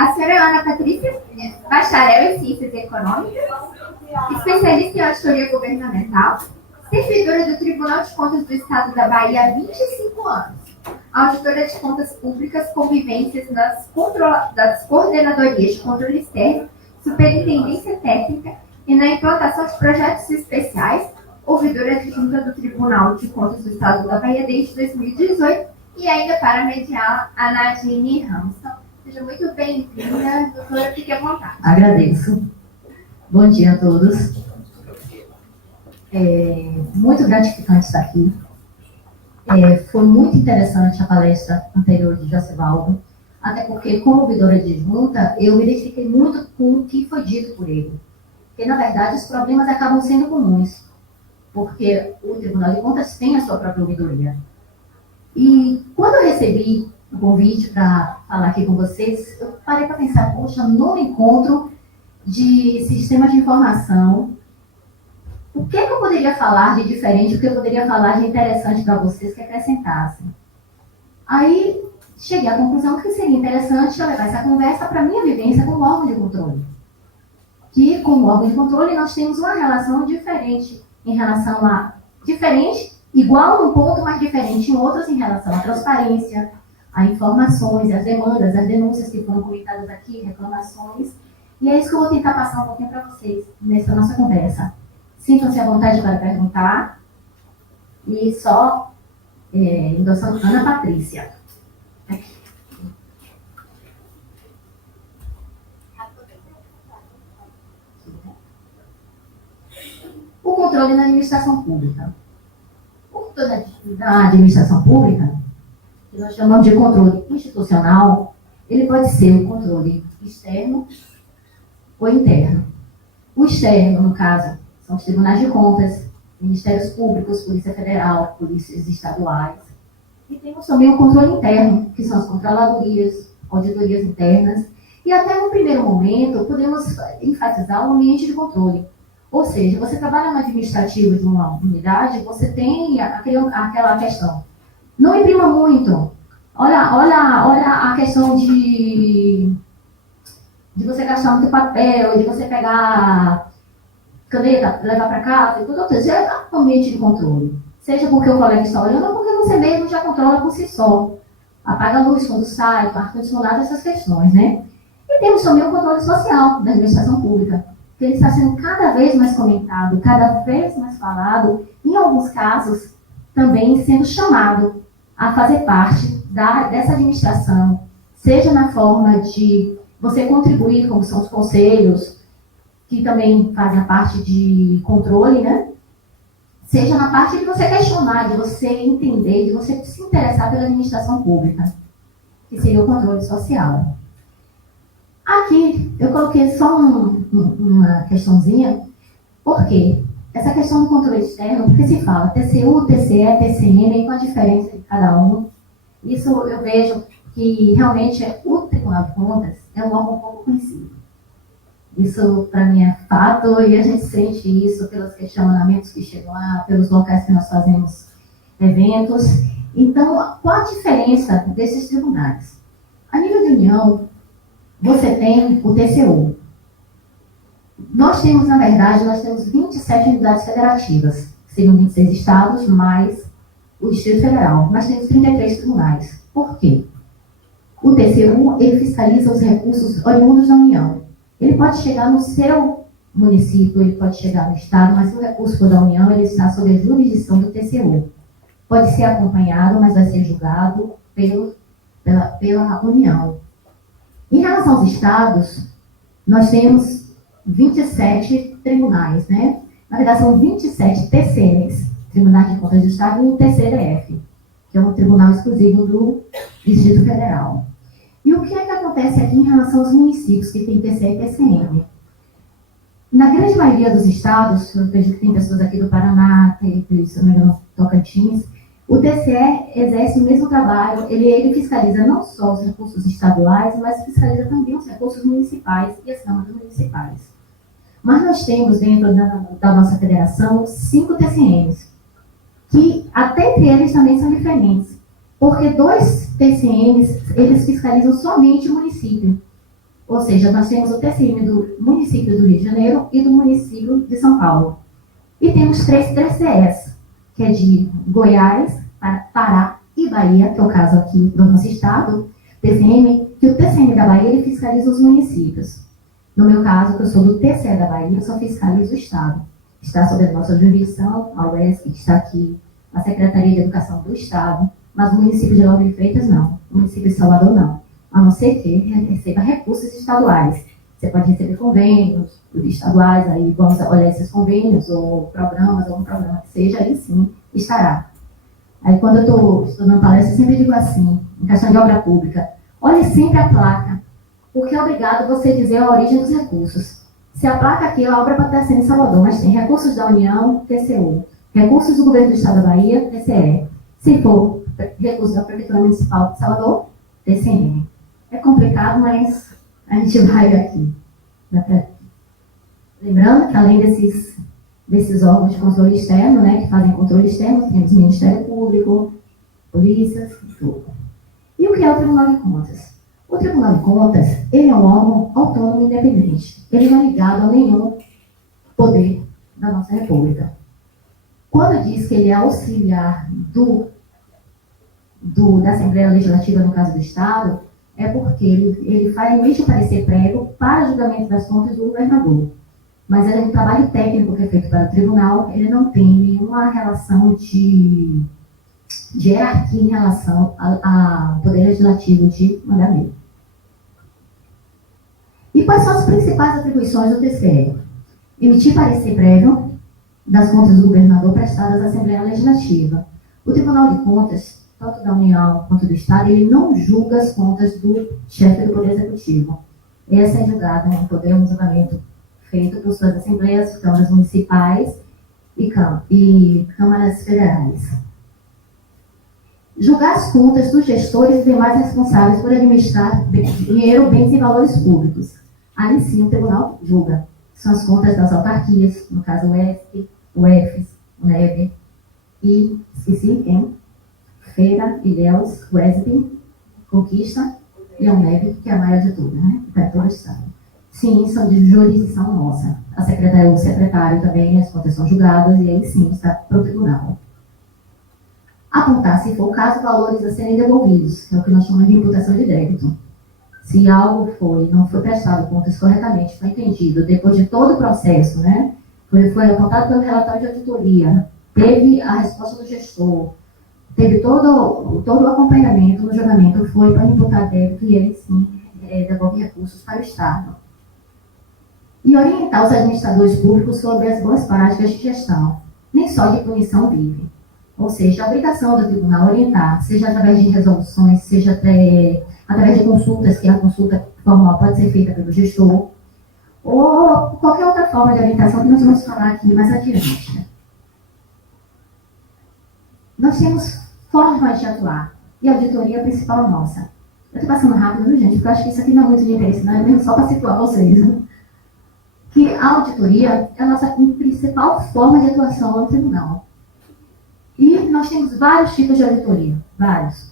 A senhora Ana Patrícia, bacharel em Ciências Econômicas, especialista em auditoria governamental, servidora do Tribunal de Contas do Estado da Bahia há 25 anos, auditora de contas públicas com vivências das coordenadorias de controle externo, superintendência técnica e na implantação de projetos especiais, ouvidora adjunta do Tribunal de Contas do Estado da Bahia desde 2018 e ainda para mediar a Nadine Ramos. Seja muito bem-vinda, doutora, fique à vontade. Agradeço. Bom dia a todos. Muito gratificante estar aqui. Foi muito interessante a palestra anterior de Josivaldo, até porque, como ouvidora adjunta, eu me identifiquei muito com o que foi dito por ele. Porque, na verdade, os problemas acabam sendo comuns, porque o Tribunal de Contas tem a sua própria ouvidoria. E quando eu recebi o convite para falar aqui com vocês, eu parei para pensar, poxa, no encontro de sistemas de informação, o que eu poderia falar de diferente, o que eu poderia falar de interessante para vocês que acrescentassem? Aí, cheguei à conclusão que seria interessante eu levar essa conversa para a minha vivência como órgão de controle. Que, como órgão de controle, nós temos uma relação diferente em relação a... Diferente, igual num ponto, mas diferente em outros em relação à transparência, a informações, as demandas, as denúncias que foram comentadas aqui, reclamações. E é isso que eu vou tentar passar um pouquinho para vocês nessa nossa conversa. Sintam-se à vontade para perguntar. E só endossando Ana Patrícia. O controle na administração pública. O controle na administração pública, que nós chamamos de controle institucional, ele pode ser um controle externo ou interno. O externo, no caso, são os tribunais de contas, ministérios públicos, Polícia Federal, polícias estaduais. E temos também o controle interno, que são as controladorias, auditorias internas. E até no primeiro momento, podemos enfatizar o ambiente de controle. Ou seja, você trabalha no administrativo de uma unidade, você tem aquela questão. Não imprima muito. Olha a questão de você gastar muito papel, de você pegar caneta, levar para casa, e tudo. Ou seja, é um ambiente de controle. Seja porque o colega está olhando, ou porque você mesmo já controla por si só. Apaga a luz quando sai, o ar-condicionado, essas questões, né? E temos também o controle social da administração pública, que ele está sendo cada vez mais comentado, cada vez mais falado, em alguns casos também sendo chamado a fazer parte dessa administração, seja na forma de você contribuir, como são os conselhos, que também fazem a parte de controle, né? Seja na parte de você questionar, de você entender, de você se interessar pela administração pública, que seria o controle social. Aqui, eu coloquei só uma questãozinha. Por quê? Essa questão do controle externo, porque se fala TCU, TCE, TCM, e com a diferença de cada um. Isso eu vejo que realmente o Tribunal de Contas é um órgão pouco conhecido. Isso, para mim, é fato, e a gente sente isso pelos questionamentos que chegam lá, pelos locais que nós fazemos eventos. Então, qual a diferença desses tribunais? A nível de União, você tem o TCU. Nós temos, na verdade, 27 unidades federativas, que seriam 26 estados, mais o Distrito Federal. Nós temos 33 tribunais. Por quê? O TCU, ele fiscaliza os recursos oriundos da União. Ele pode chegar no seu município, ele pode chegar no estado, mas se o recurso for da União, ele está sob a jurisdição do TCU. Pode ser acompanhado, mas vai ser julgado pela União. Em relação aos estados, nós temos 27 tribunais, né? Na verdade, são 27 TCMs, Tribunais de Contas do Estado, e um TCDF, que é um tribunal exclusivo do Distrito Federal. E o que é que acontece aqui em relação aos municípios que têm TCE e TCM? Na grande maioria dos estados, eu vejo que tem pessoas aqui do Paraná, tem, se não me engano, Tocantins, o TCE exerce o mesmo trabalho, ele fiscaliza não só os recursos estaduais, mas fiscaliza também os recursos municipais e as câmaras municipais. Mas nós temos dentro da nossa federação 5 TCMs, que até entre eles também são diferentes, porque 2 TCMs, eles fiscalizam somente o município, Ou seja, nós temos o TCM do município do Rio de Janeiro e do município de São Paulo. E temos 3 TCEs, que é de Goiás, Pará e Bahia, que é o caso aqui do nosso estado, TCM, que o TCM da Bahia ele fiscaliza os municípios. No meu caso, que eu sou do TCE da Bahia, eu só fiscalizo o estado. Está sob a nossa jurisdição, a UESC, que está aqui, a Secretaria de Educação do Estado, mas o município de Lauro de Freitas não, o município de Salvador não, a não ser que receba recursos estaduais. Você pode receber convênios estaduais, aí vamos olhar esses convênios, ou programas, algum programa que seja, aí sim estará. Aí quando eu estou estudando palestra, eu sempre digo assim, em questão de obra pública, olhe sempre a placa, porque é obrigado você dizer a origem dos recursos. Se a placa aqui, a obra pode estar sendo em Salvador, mas tem recursos da União, TCU, recursos do Governo do Estado da Bahia, TCE. Se for recursos da Prefeitura Municipal de Salvador, TCM. É complicado, mas a gente vai aqui. Lembrando que além desses órgãos de controle externo, né, que fazem controle externo, temos o Ministério Público, polícias e tudo. E o que é o Tribunal de Contas? O Tribunal de Contas, ele é um órgão autônomo e independente. Ele não é ligado a nenhum poder da nossa República. Quando diz que ele é auxiliar da Assembleia Legislativa, no caso do Estado, é porque ele emite um parecer prévio para julgamento das contas do governador. Mas é um trabalho técnico que é feito para o tribunal, ele não tem nenhuma relação de hierarquia em relação ao Poder Legislativo de mandamento. E quais são as principais atribuições do TCE? Emitir parecer prévio das contas do governador prestadas à Assembleia Legislativa. O Tribunal de Contas, tanto da União quanto do Estado, ele não julga as contas do chefe do Poder Executivo. Essa é julgada em poder, um julgamento feito por suas assembleias, câmaras municipais e câmaras federais. Julgar as contas dos gestores e demais responsáveis por administrar dinheiro, bens e valores públicos. Aí sim o tribunal julga. São as contas das autarquias, no caso o ESC, o EFES, o NEB e, esqueci quem? Feira, Ilhéus, Wesley, Conquista e a UNEB, que é a maior de tudo, né? Para todo o Estado. Sim, são de jurisdição nossa. O secretário também, as contas são julgadas e aí sim está para o tribunal. Apontar, se for o caso, valores a serem devolvidos, que é o que nós chamamos de imputação de débito. Se algo não foi prestado contas corretamente, foi entendido, depois de todo o processo, né? Foi apontado pelo relatório de auditoria, teve a resposta do gestor, teve todo o acompanhamento no julgamento, foi para imputar débito e ele sim devolve recursos para o Estado. E orientar os administradores públicos sobre as boas práticas de gestão, nem só de punição vive. Ou seja, a obrigação do tribunal orientar, seja através de resoluções, seja através de consultas, que a consulta formal pode ser feita pelo gestor, ou qualquer outra forma de orientação que nós vamos falar aqui mais adiante. Nós temos formas de atuar, e a auditoria é a principal nossa. Eu estou passando rápido, gente, porque eu acho que isso aqui não é muito de interesse, não é mesmo só para situar vocês. Né? Que a auditoria é a nossa principal forma de atuação no tribunal. E nós temos vários tipos de auditoria, vários.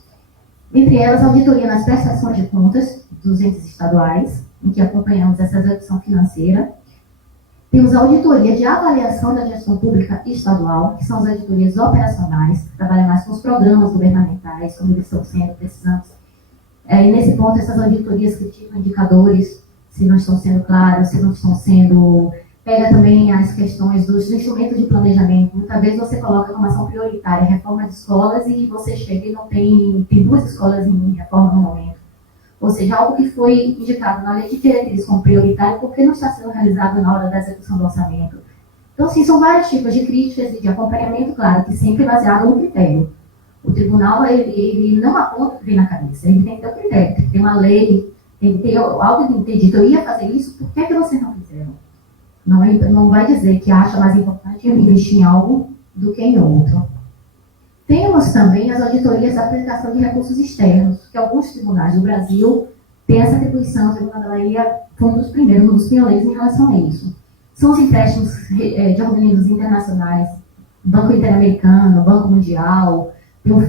Entre elas, a auditoria nas prestações de contas dos entes estaduais, em que acompanhamos essa execução financeira. Temos a auditoria de avaliação da gestão pública estadual, que são as auditorias operacionais, que trabalham mais com os programas governamentais, como eles estão sendo, precisamos. E nesse ponto, essas auditorias criticam indicadores, se não estão sendo claros, se não estão sendo... Pega também as questões dos instrumentos de planejamento. Muitas vezes você coloca como ação prioritária a reforma de escolas e você chega e não tem 2 escolas em reforma no momento. Ou seja, algo que foi indicado na lei de diretrizes como prioritário porque não está sendo realizado na hora da execução do orçamento. Então, sim, são vários tipos de críticas e de acompanhamento, claro, que sempre baseado no critério. O tribunal, ele não aponta o que vem na cabeça, ele tem que ter o critério, tem que ter uma lei, tem que ter algo que tem dito, eu ia fazer isso, por que vocês não fizeram? Não vai dizer que acha mais importante investir em algo do que em outro. Temos também as auditorias da aplicação de recursos externos, que alguns tribunais do Brasil têm essa atribuição. O Tribunal da Bahia foi um dos primeiros, um dos pioneiros em relação a isso. São os empréstimos de organismos internacionais, Banco Interamericano, Banco Mundial,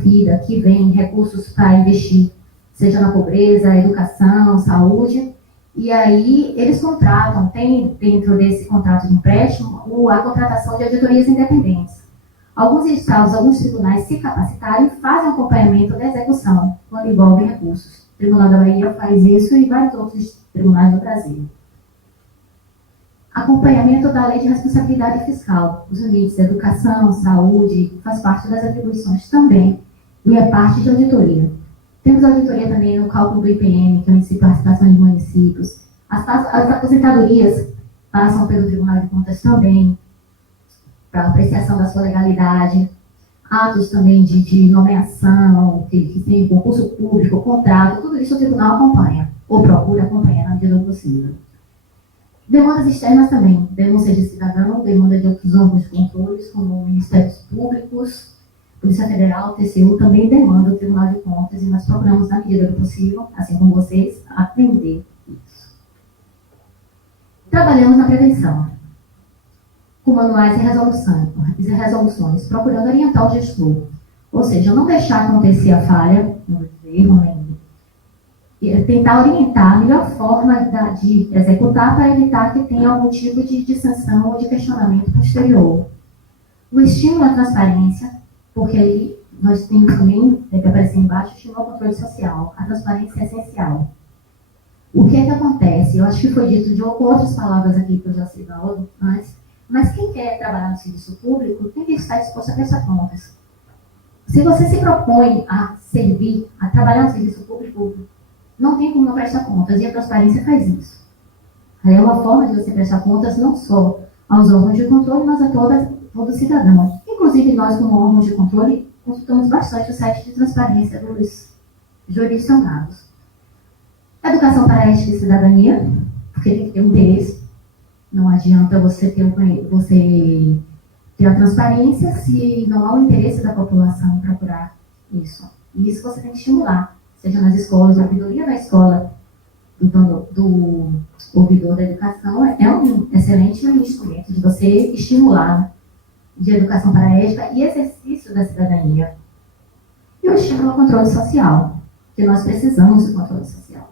FIDA, que vem recursos para investir, seja na pobreza, educação, saúde. E aí eles contratam, tem dentro desse contrato de empréstimo a contratação de auditorias independentes. Alguns estados, alguns tribunais se capacitaram e fazem acompanhamento da execução quando envolvem recursos. O Tribunal da Bahia faz isso e vários outros tribunais do Brasil. Acompanhamento da Lei de Responsabilidade Fiscal. Os limites de educação, saúde, faz parte das atribuições também e é parte de auditoria. Temos auditoria também no cálculo do IPM, que é o Índice de Participação de Municípios. As aposentadorias passam pelo Tribunal de Contas também, para apreciação da sua legalidade. Atos também de nomeação, que tem concurso público, contrato, tudo isso o tribunal acompanha, ou procura acompanhar na medida do possível. Demandas externas também, denúncia de cidadão, demanda de outros órgãos de controles, como Ministérios Públicos, Polícia Federal, TCU, também demanda o Tribunal de Contas e nós procuramos, na medida do possível, assim como vocês, atender isso. Trabalhamos na prevenção, com manuais e resoluções, procurando orientar o gestor, ou seja, não deixar acontecer a falha, não erro nenhum, e tentar orientar a melhor forma de executar para evitar que tenha algum tipo de sanção ou de questionamento posterior. O estímulo à transparência, porque aí nós temos também, que aparecer embaixo, o estímulo ao controle social. A transparência é essencial. O que é que acontece? Eu acho que foi dito de outras palavras aqui que eu já sei antes, mas quem quer trabalhar no serviço público tem que estar disposto a prestar contas. Se você se propõe a servir, a trabalhar no serviço público, não tem como não prestar contas, e a transparência faz isso. É uma forma de você prestar contas não só aos órgãos de controle, mas a todo cidadão. Inclusive, nós, como órgãos de controle, consultamos bastante o site de transparência dos jurisdicionados. Educação para a ética e cidadania, porque tem que ter um interesse. Não adianta você ter a transparência se não há o interesse da população em procurar isso. E isso você tem que estimular, seja nas escolas, a ouvidoria na escola do ouvidor da educação é um excelente instrumento de você estimular de educação para a ética e exercício da cidadania. E o estímulo ao controle social, que nós precisamos de controle social.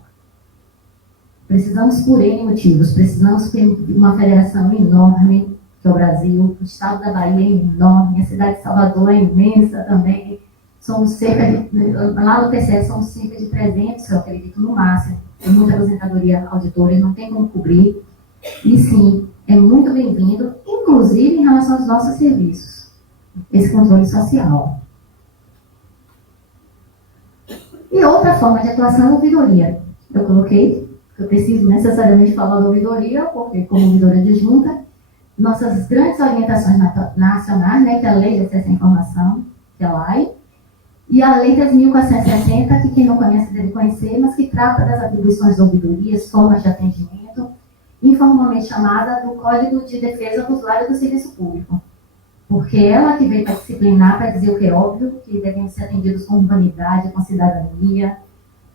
Precisamos por N motivos, precisamos ter uma federação enorme, que é o Brasil, o estado da Bahia é enorme, a cidade de Salvador é imensa também, somos lá no TCE somos cerca de 300, eu acredito, no máximo, tem muita aposentadoria auditora, não tem como cobrir, e sim, é muito bem-vindo, inclusive em relação aos nossos serviços, esse controle social. E outra forma de atuação é a ouvidoria. Eu coloquei, eu preciso necessariamente falar da ouvidoria, porque como ouvidora adjunta, nossas grandes orientações nacionais, né, que é a Lei de Acesso à Informação, que é a LAI, e a Lei 10.460, que quem não conhece deve conhecer, mas que trata das atribuições da ouvidoria, formas de atendimento, informalmente chamada do Código de Defesa do Usuário do Serviço Público. Porque ela que veio para disciplinar, para dizer o que é óbvio, que devem ser atendidos com humanidade, com cidadania,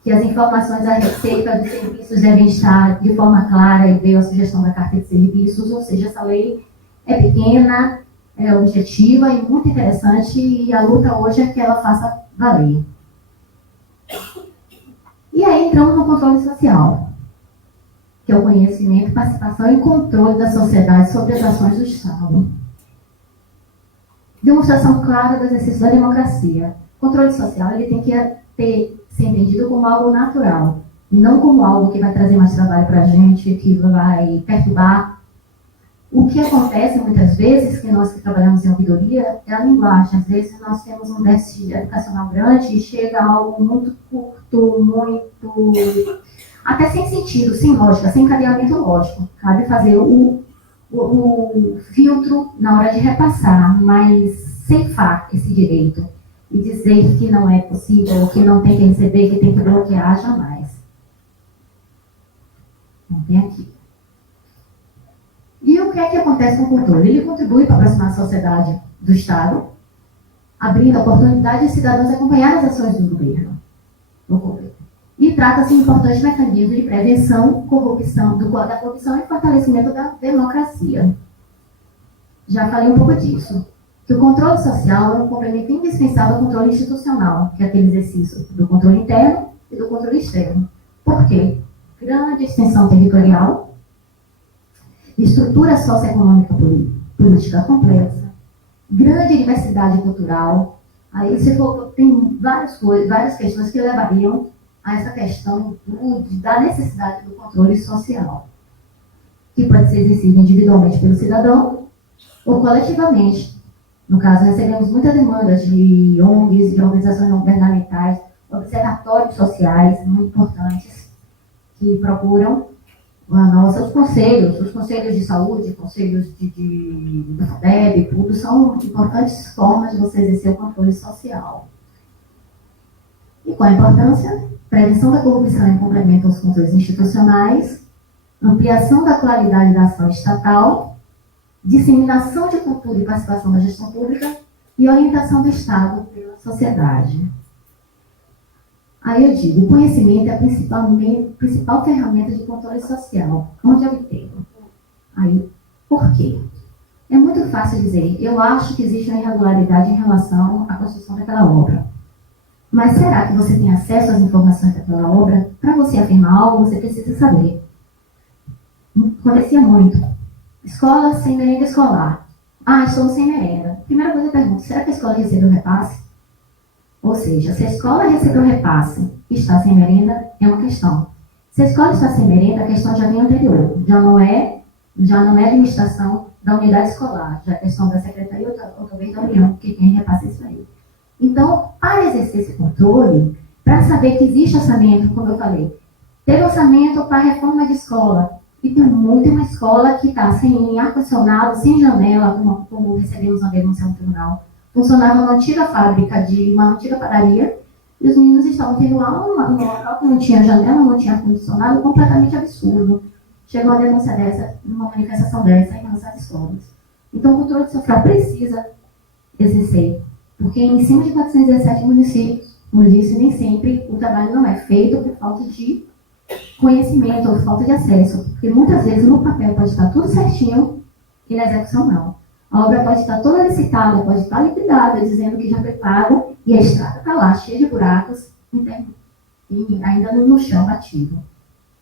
que as informações a respeito dos serviços devem estar de forma clara e veio a sugestão da Carta de Serviços, ou seja, essa lei é pequena, é objetiva e muito interessante e a luta hoje é que ela faça valer. E aí entramos no controle social, que é o conhecimento, participação e controle da sociedade sobre as ações do Estado. Demonstração clara do exercício da democracia. O controle social ele tem que ser entendido como algo natural, e não como algo que vai trazer mais trabalho para a gente, que vai perturbar. O que acontece muitas vezes, que nós que trabalhamos em ouvidoria, é a linguagem. Às vezes nós temos um déficit educacional grande e chega a algo muito curto, muito... até sem sentido, sem lógica, sem cadeamento lógico. Cabe fazer o filtro na hora de repassar, mas ceifar esse direito. E dizer que não é possível, que não tem que receber, que tem que bloquear, jamais. Não tem aqui. E o que é que acontece com o controle? Ele contribui para aproximar a sociedade do Estado, abrindo a oportunidade de cidadãos acompanhar as ações do governo. E trata-se de importantes mecanismos de prevenção da corrupção e fortalecimento da democracia. Já falei um pouco disso. Que o controle social é um complemento indispensável ao controle institucional, que é aquele exercício do controle interno e do controle externo. Por quê? grande extensão territorial, estrutura socioeconômica política complexa, grande diversidade cultural. Aí você tem várias questões que levariam a essa questão da necessidade do controle social, que pode ser exercido individualmente pelo cidadão ou coletivamente. No caso, recebemos muitas demandas de ONGs, de organizações não governamentais, observatórios sociais muito importantes, que procuram os conselhos de saúde, conselhos do FUDEB, tudo são importantes formas de você exercer o controle social. E qual a importância? Prevenção da corrupção e complemento aos controles institucionais, ampliação da qualidade da ação estatal, disseminação de cultura e participação da gestão pública e orientação do Estado pela sociedade. Aí eu digo, o conhecimento é a principal ferramenta de controle social. Onde obtê-lo? Aí, por quê? É muito fácil dizer, eu acho que existe uma irregularidade em relação à construção daquela obra. Mas será que você tem acesso às informações daquela obra? Para você afirmar algo, você precisa saber. Acontecia muito. Escola sem merenda escolar. Estou sem merenda. Primeira coisa que eu pergunto, será que a escola recebeu repasse? Ou seja, se a escola recebeu repasse e está sem merenda, é uma questão. Se a escola está sem merenda, a questão já vem anterior. Já não é administração da unidade escolar, já é questão da secretaria ou talvez da União, que quem repassa isso aí. Então, para exercer esse controle, para saber que existe orçamento, como eu falei, teve orçamento para a reforma de escola, e tem uma escola que está sem ar-condicionado, sem janela, como recebemos uma denúncia no tribunal. Funcionava uma antiga fábrica de uma antiga padaria, e os meninos estavam tendo aula num local que não tinha janela, não tinha ar-condicionado, completamente absurdo. Chegou uma denúncia dessa, uma manifestação dessa em relação às escolas. Então, o controle social precisa exercer, porque em cima de 417 municípios, como eu disse, nem sempre o trabalho não é feito por falta de conhecimento ou falta de acesso, porque muitas vezes no papel pode estar tudo certinho e na execução não. A obra pode estar toda licitada, pode estar liquidada, dizendo que já foi pago, e a estrada está lá, cheia de buracos, e ainda no chão batido.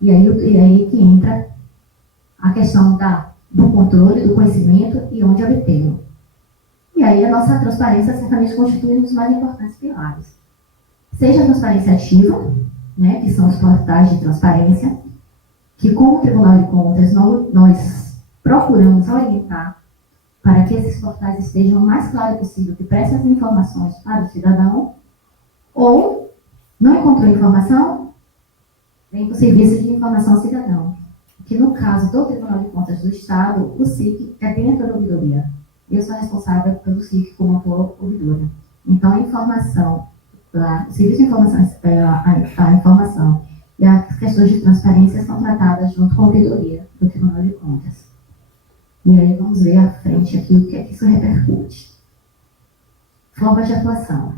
E aí que entra a questão do controle, do conhecimento e onde obtê-lo. E aí a nossa transparência certamente constitui um dos mais importantes pilares. Seja a transparência ativa, né, que são os portais de transparência, que com o Tribunal de Contas nós procuramos orientar para que esses portais estejam o mais claro possível, que prestem as informações para o cidadão, ou não encontrou informação, vem para o Serviço de Informação ao Cidadão, que no caso do Tribunal de Contas do Estado, o SIC é dentro da ouvidoria. Eu sou responsável pelo SIC como atual ouvidora. Então, a informação, o Serviço de Informação, a informação e as questões de transparência são tratadas junto com a ouvidoria do Tribunal de Contas. E aí vamos ver à frente aqui o que é que isso repercute. Forma de atuação.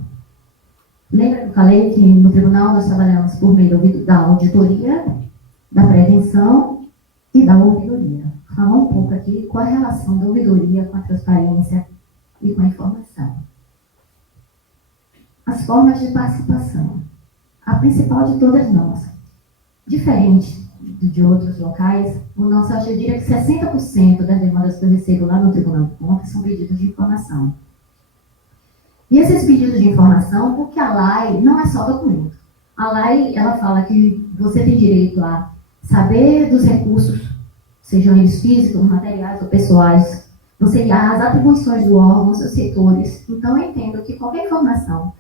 Lembra que eu falei que no tribunal nós trabalhamos por meio da auditoria, da prevenção e da ouvidoria. Falar um pouco aqui qual a relação da ouvidoria com a transparência e com a informação. As formas de participação. A principal de todas nós. Diferente de outros locais, o nosso, eu diria que 60% das demandas que eu recebo lá no Tribunal de Contas são pedidos de informação. E esses pedidos de informação, porque a lei não é só documento. A lei, ela fala que você tem direito a saber dos recursos, sejam eles físicos, materiais ou pessoais, as atribuições do órgão, os seus setores. Então, eu entendo que qualquer informação,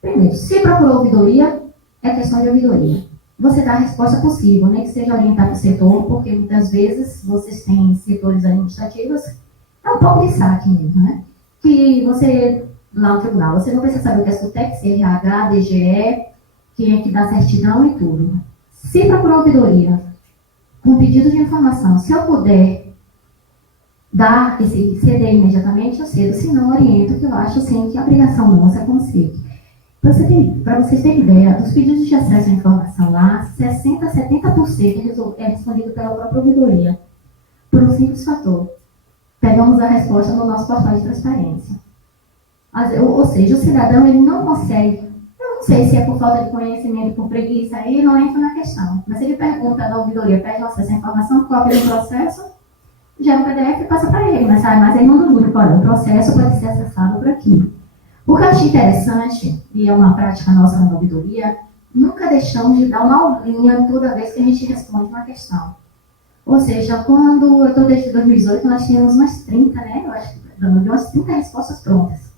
primeiro, se procurou ouvidoria, é questão de ouvidoria. Você dá a resposta possível, nem que seja orientar para o setor, porque muitas vezes vocês têm setores administrativos, é um pouco de saque mesmo, né? Que você, lá no tribunal, você não precisa saber o que é SUTEC, CRH, DGE, quem é que dá certidão e tudo. Se procurar ouvidoria, com pedido de informação, se eu puder dar esse CD imediatamente, eu cedo, se não, oriento, que eu acho sim que a obrigação nossa é como SIC. Para vocês terem ideia, dos pedidos de acesso à informação lá, 60% a 70% é respondido pela própria ouvidoria, por um simples fator. Pegamos a resposta no nosso portal de transparência. Ou seja, o cidadão ele não consegue Não sei se é por falta de conhecimento, por preguiça, aí não entra na questão. Mas ele pergunta na ouvidoria, pede acesso à informação, cópia do processo, gera um PDF e passa para ele. Mas aí manda um grupo, olha, o processo pode ser acessado por aqui. O que eu achei interessante, e é uma prática nossa na ouvidoria, nunca deixamos de dar uma aulinha toda vez que a gente responde uma questão. Ou seja, quando eu estou desde 2018, nós tínhamos umas 30, né? Eu acho que umas 30 respostas prontas.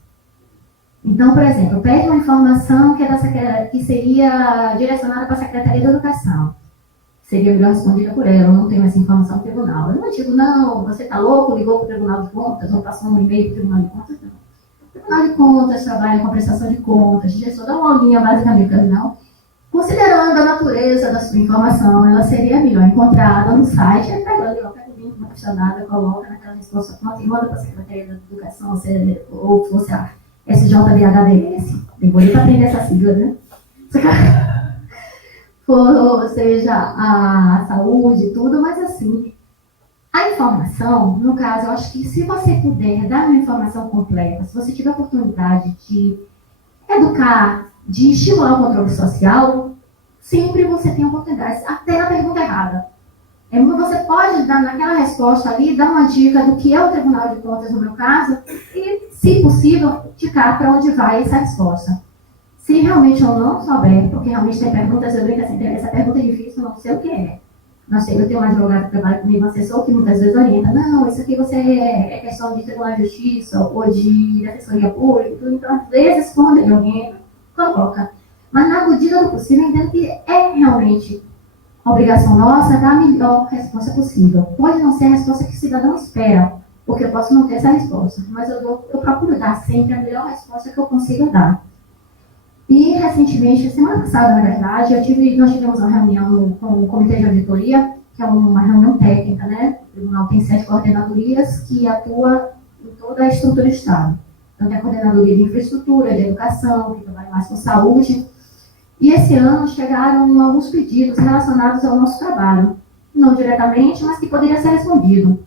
Então, por exemplo, pede uma informação que seria direcionada para a Secretaria da Educação. Seria melhor respondida por ela, eu não tenho essa informação no tribunal. Eu não digo, não, você está louco, ligou para o Tribunal de Contas, ou passou um e-mail para o Tribunal de Contas, não. O Tribunal de Contas trabalha com a prestação de contas, gestor dá uma aulinha basicamente, não. Considerando a natureza da sua informação, ela seria melhor encontrada no site, aí pega ali, pega o link, uma questionada, coloca naquela resposta pronta e manda para a Secretaria da Educação, ou se fosse a SJDHDS, demorei para aprender essa sigla, né? Ou seja, a saúde, tudo, mas assim, a informação, no caso, eu acho que se você puder dar uma informação completa, se você tiver a oportunidade de educar, de estimular o controle social, sempre você tem oportunidade, até na pergunta errada. Você pode dar naquela resposta ali, dar uma dica do que é o Tribunal de Contas no meu caso, e, se possível, indicar para onde vai essa resposta. Se realmente eu não souber, porque realmente tem perguntas, eu brinco assim, essa pergunta é difícil, eu não sei o que é. Eu tenho um advogado que trabalha comigo, um assessor, que muitas vezes orienta, não, isso aqui é questão de Tribunal de Justiça ou de Defensoria Pública, então às vezes quando ele orienta, coloca. Mas na medida do possível, eu entendo que é realmente obrigação nossa dar a melhor resposta possível. Pode não ser a resposta que o cidadão espera, porque eu posso não ter essa resposta, mas eu procuro dar sempre a melhor resposta que eu consiga dar. E recentemente, semana passada, na verdade, nós tivemos uma reunião com o Comitê de Auditoria, que é uma reunião técnica, né? O tribunal tem 7 coordenadorias que atuam em toda a estrutura do Estado. Então, tem a coordenadoria de infraestrutura, de educação, que trabalha mais com saúde. E esse ano chegaram alguns pedidos relacionados ao nosso trabalho. Não diretamente, mas que poderia ser respondido.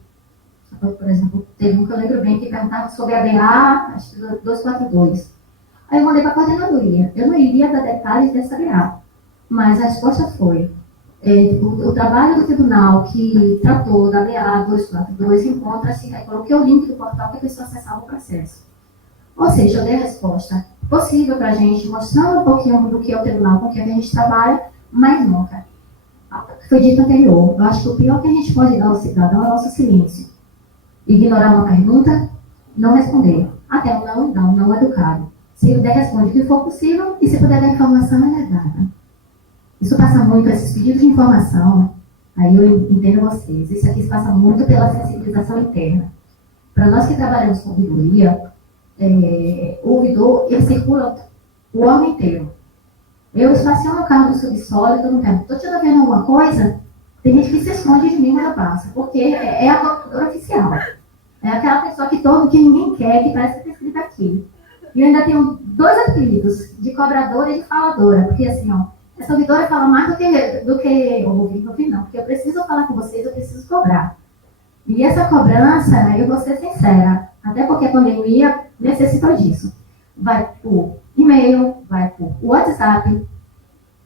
Por exemplo, teve um que eu lembro bem que perguntava sobre a BA, acho que 242. Aí eu mandei para a coordenadoria. Eu não iria dar detalhes dessa BA, mas a resposta foi: o trabalho do tribunal que tratou da BA 242 encontra-se, aí coloquei o link do portal que a pessoa acessava o processo. Ou seja, eu dei a resposta possível para a gente, mostrando um pouquinho do que é o tribunal, com que a gente trabalha, mas nunca. Foi dito anterior, eu acho que o pior que a gente pode dar ao cidadão é o nosso silêncio. Ignorar uma pergunta, não responder. Até o não educado. Se ele der, responde o que for possível, e se puder dar informação, ela é dada. Isso passa muito, esses pedidos de informação, aí eu entendo vocês, isso aqui passa muito pela sensibilização interna. Para nós que trabalhamos com ouvidoria, o ouvidor, ele circula o órgão inteiro. Eu estaciono o carro do subsolo e todo mundo pergunta, estou te vendo alguma coisa? Tem gente que se esconde de mim quando eu passo, porque é a locutora oficial. É aquela pessoa que ninguém quer, que parece que está escrito aqui. E eu ainda tenho 2 apelidos, de cobradora e de faladora, porque assim, essa ouvidora fala mais do que eu ouvir não, porque eu preciso falar com vocês, eu preciso cobrar. E essa cobrança, eu vou ser sincera, até porque a pandemia necessitou disso. Vai por e-mail, vai por WhatsApp,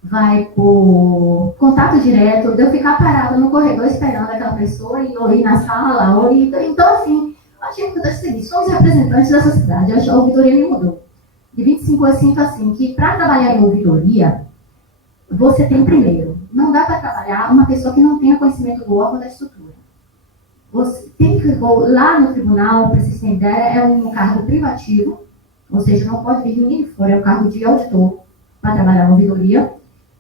vai por contato direto, de eu ficar parada no corredor esperando aquela pessoa e ou ir na sala, ou ir... Então, assim, eu achei que eu seguinte, somos representantes da sociedade, a ouvidoria me mudou. De 25 eu sinto assim, que para trabalhar em ouvidoria, você tem primeiro, não dá para trabalhar uma pessoa que não tenha conhecimento do órgão da estrutura. Você tem que ir lá no tribunal, para vocês terem ideia, é um cargo privativo, ou seja, não pode vir ninguém de fora, é um cargo de auditor para trabalhar na ouvidoria.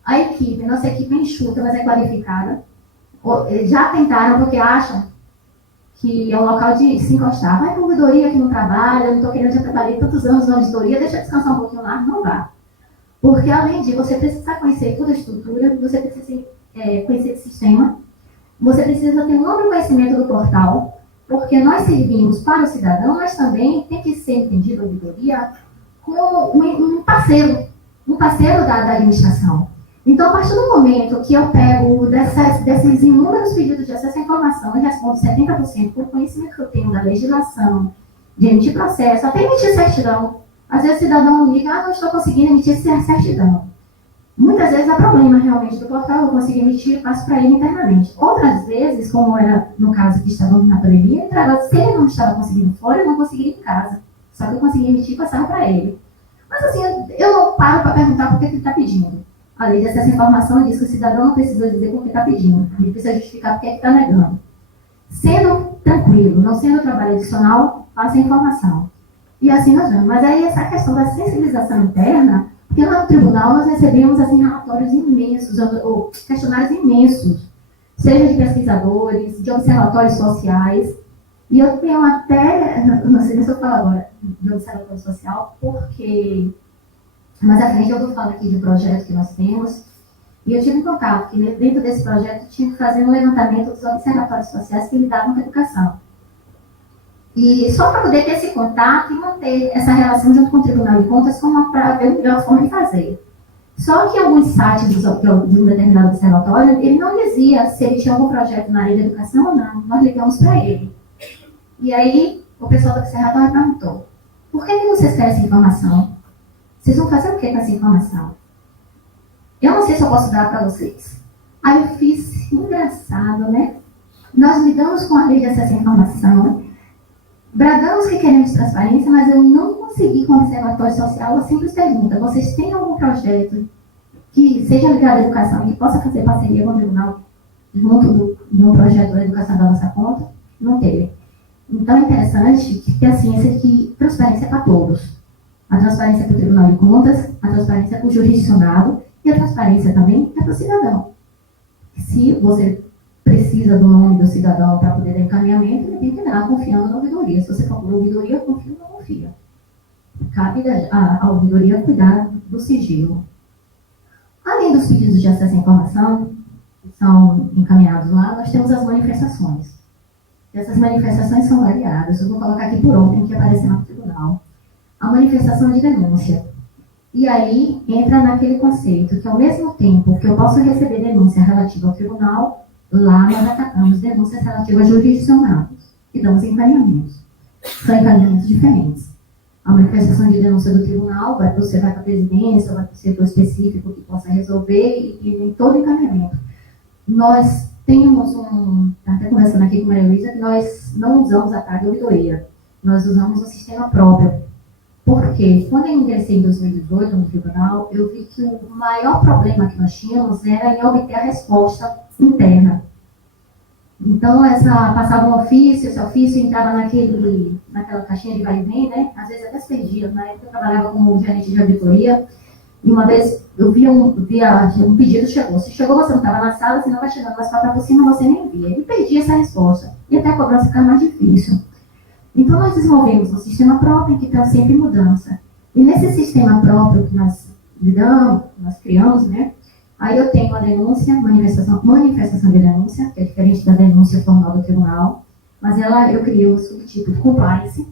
A equipe, nossa equipe é enxuta, mas é qualificada. Já tentaram, porque acham que é um local de se encostar. Vai para a ouvidoria que não trabalha, não estou querendo, já trabalhei tantos anos na auditoria, deixa descansar um pouquinho lá, não dá. Porque além de você precisar conhecer toda a estrutura, você precisa conhecer esse sistema, você precisa ter um amplo conhecimento do portal, porque nós servimos para o cidadão, mas também tem que ser entendido a auditoria como um parceiro da administração. Então, a partir do momento que eu pego desses inúmeros pedidos de acesso à informação e respondo 70% por conhecimento que eu tenho da legislação, de emitir processo, até emitir certidão, Às vezes o cidadão liga, não estou conseguindo emitir essa certidão. Muitas vezes há problema realmente do portal, eu consigo emitir e passo para ele internamente. Outras vezes, como era no caso que estávamos na pandemia, se ele não estava conseguindo fora, eu não conseguia em casa. Só que eu conseguia emitir e passar para ele. Mas assim, eu não paro para perguntar por que ele está pedindo. A lei de acesso à informação diz que o cidadão não precisa dizer por que está pedindo. Ele precisa justificar por que está negando. Sendo tranquilo, não sendo trabalho adicional, passa a informação. E assim nós vamos. Mas aí essa questão da sensibilização interna, porque lá no tribunal nós recebemos assim, relatórios imensos, ou questionários imensos, seja de pesquisadores, de observatórios sociais. E eu tenho até, não sei se eu falo agora de observatório social, porque mais à frente eu vou falar aqui de um projeto que nós temos, e eu tive contato que dentro desse projeto tinha que fazer um levantamento dos observatórios sociais que lidavam com a educação. E só para poder ter esse contato e manter essa relação junto com o Tribunal de Contas como para ver a melhor forma de fazer. Só que em alguns sites de um determinado observatório, ele não dizia se ele tinha algum projeto na área de educação ou não. Nós ligamos para ele. E aí, o pessoal do observatório perguntou, por que vocês querem essa informação? Vocês vão fazer o que com essa informação? Eu não sei se eu posso dar para vocês. Aí eu fiz, engraçado, né? Nós lidamos com a lei de acesso à informação, bradamos que queremos transparência, mas eu não consegui com o observatório social a simples pergunta, vocês têm algum projeto que seja ligado à educação e que possa fazer parceria com o tribunal junto do projeto da educação da nossa conta? Não teve. Então é interessante que a ciência é que transparência é para todos. A transparência é para o Tribunal de Contas, a transparência é para o jurisdicionado e a transparência também é para o cidadão. Se você precisa do nome do cidadão para poder dar encaminhamento, ele tem que dar confiando na ouvidoria. Se você for por ouvidoria, confia ou não confia. Cabe à ouvidoria cuidar do sigilo. Além dos pedidos de acesso à informação, que são encaminhados lá, nós temos as manifestações. Essas manifestações são variadas. Eu vou colocar aqui por ordem que aparecer no tribunal. A manifestação de denúncia. E aí entra naquele conceito que ao mesmo tempo que eu posso receber denúncia relativa ao tribunal, lá nós acatamos denúncias relativas a jurisdicionados e damos encaminhamentos. São encaminhamentos diferentes. A manifestação de denúncia do tribunal você vai para a presidência, vai para o setor específico que possa resolver e em todo encaminhamento. Nós temos até conversando aqui com a Maria Luísa, que nós não usamos a carga de ouvidoria. Nós usamos um sistema próprio. Porque quando eu ingressei em 2018 no tribunal, eu vi que o maior problema que nós tínhamos era em obter a resposta interna. Então, passava um ofício, esse ofício entrava naquela caixinha de vai e vem, né? Às vezes até se perdia. Na época eu trabalhava como gerente de auditoria, e uma vez eu vi um pedido chegou. Se chegou, você não estava na sala, se não vai chegando mais para por cima, você nem via. Ele perdia essa resposta. E até a cobrança ficava mais difícil. Então, nós desenvolvemos um sistema próprio que está sempre em mudança. E nesse sistema próprio que nós criamos, né? Aí eu tenho a denúncia, manifestação de denúncia, que é diferente da denúncia formal do tribunal, mas eu criei o subtipo de compliance,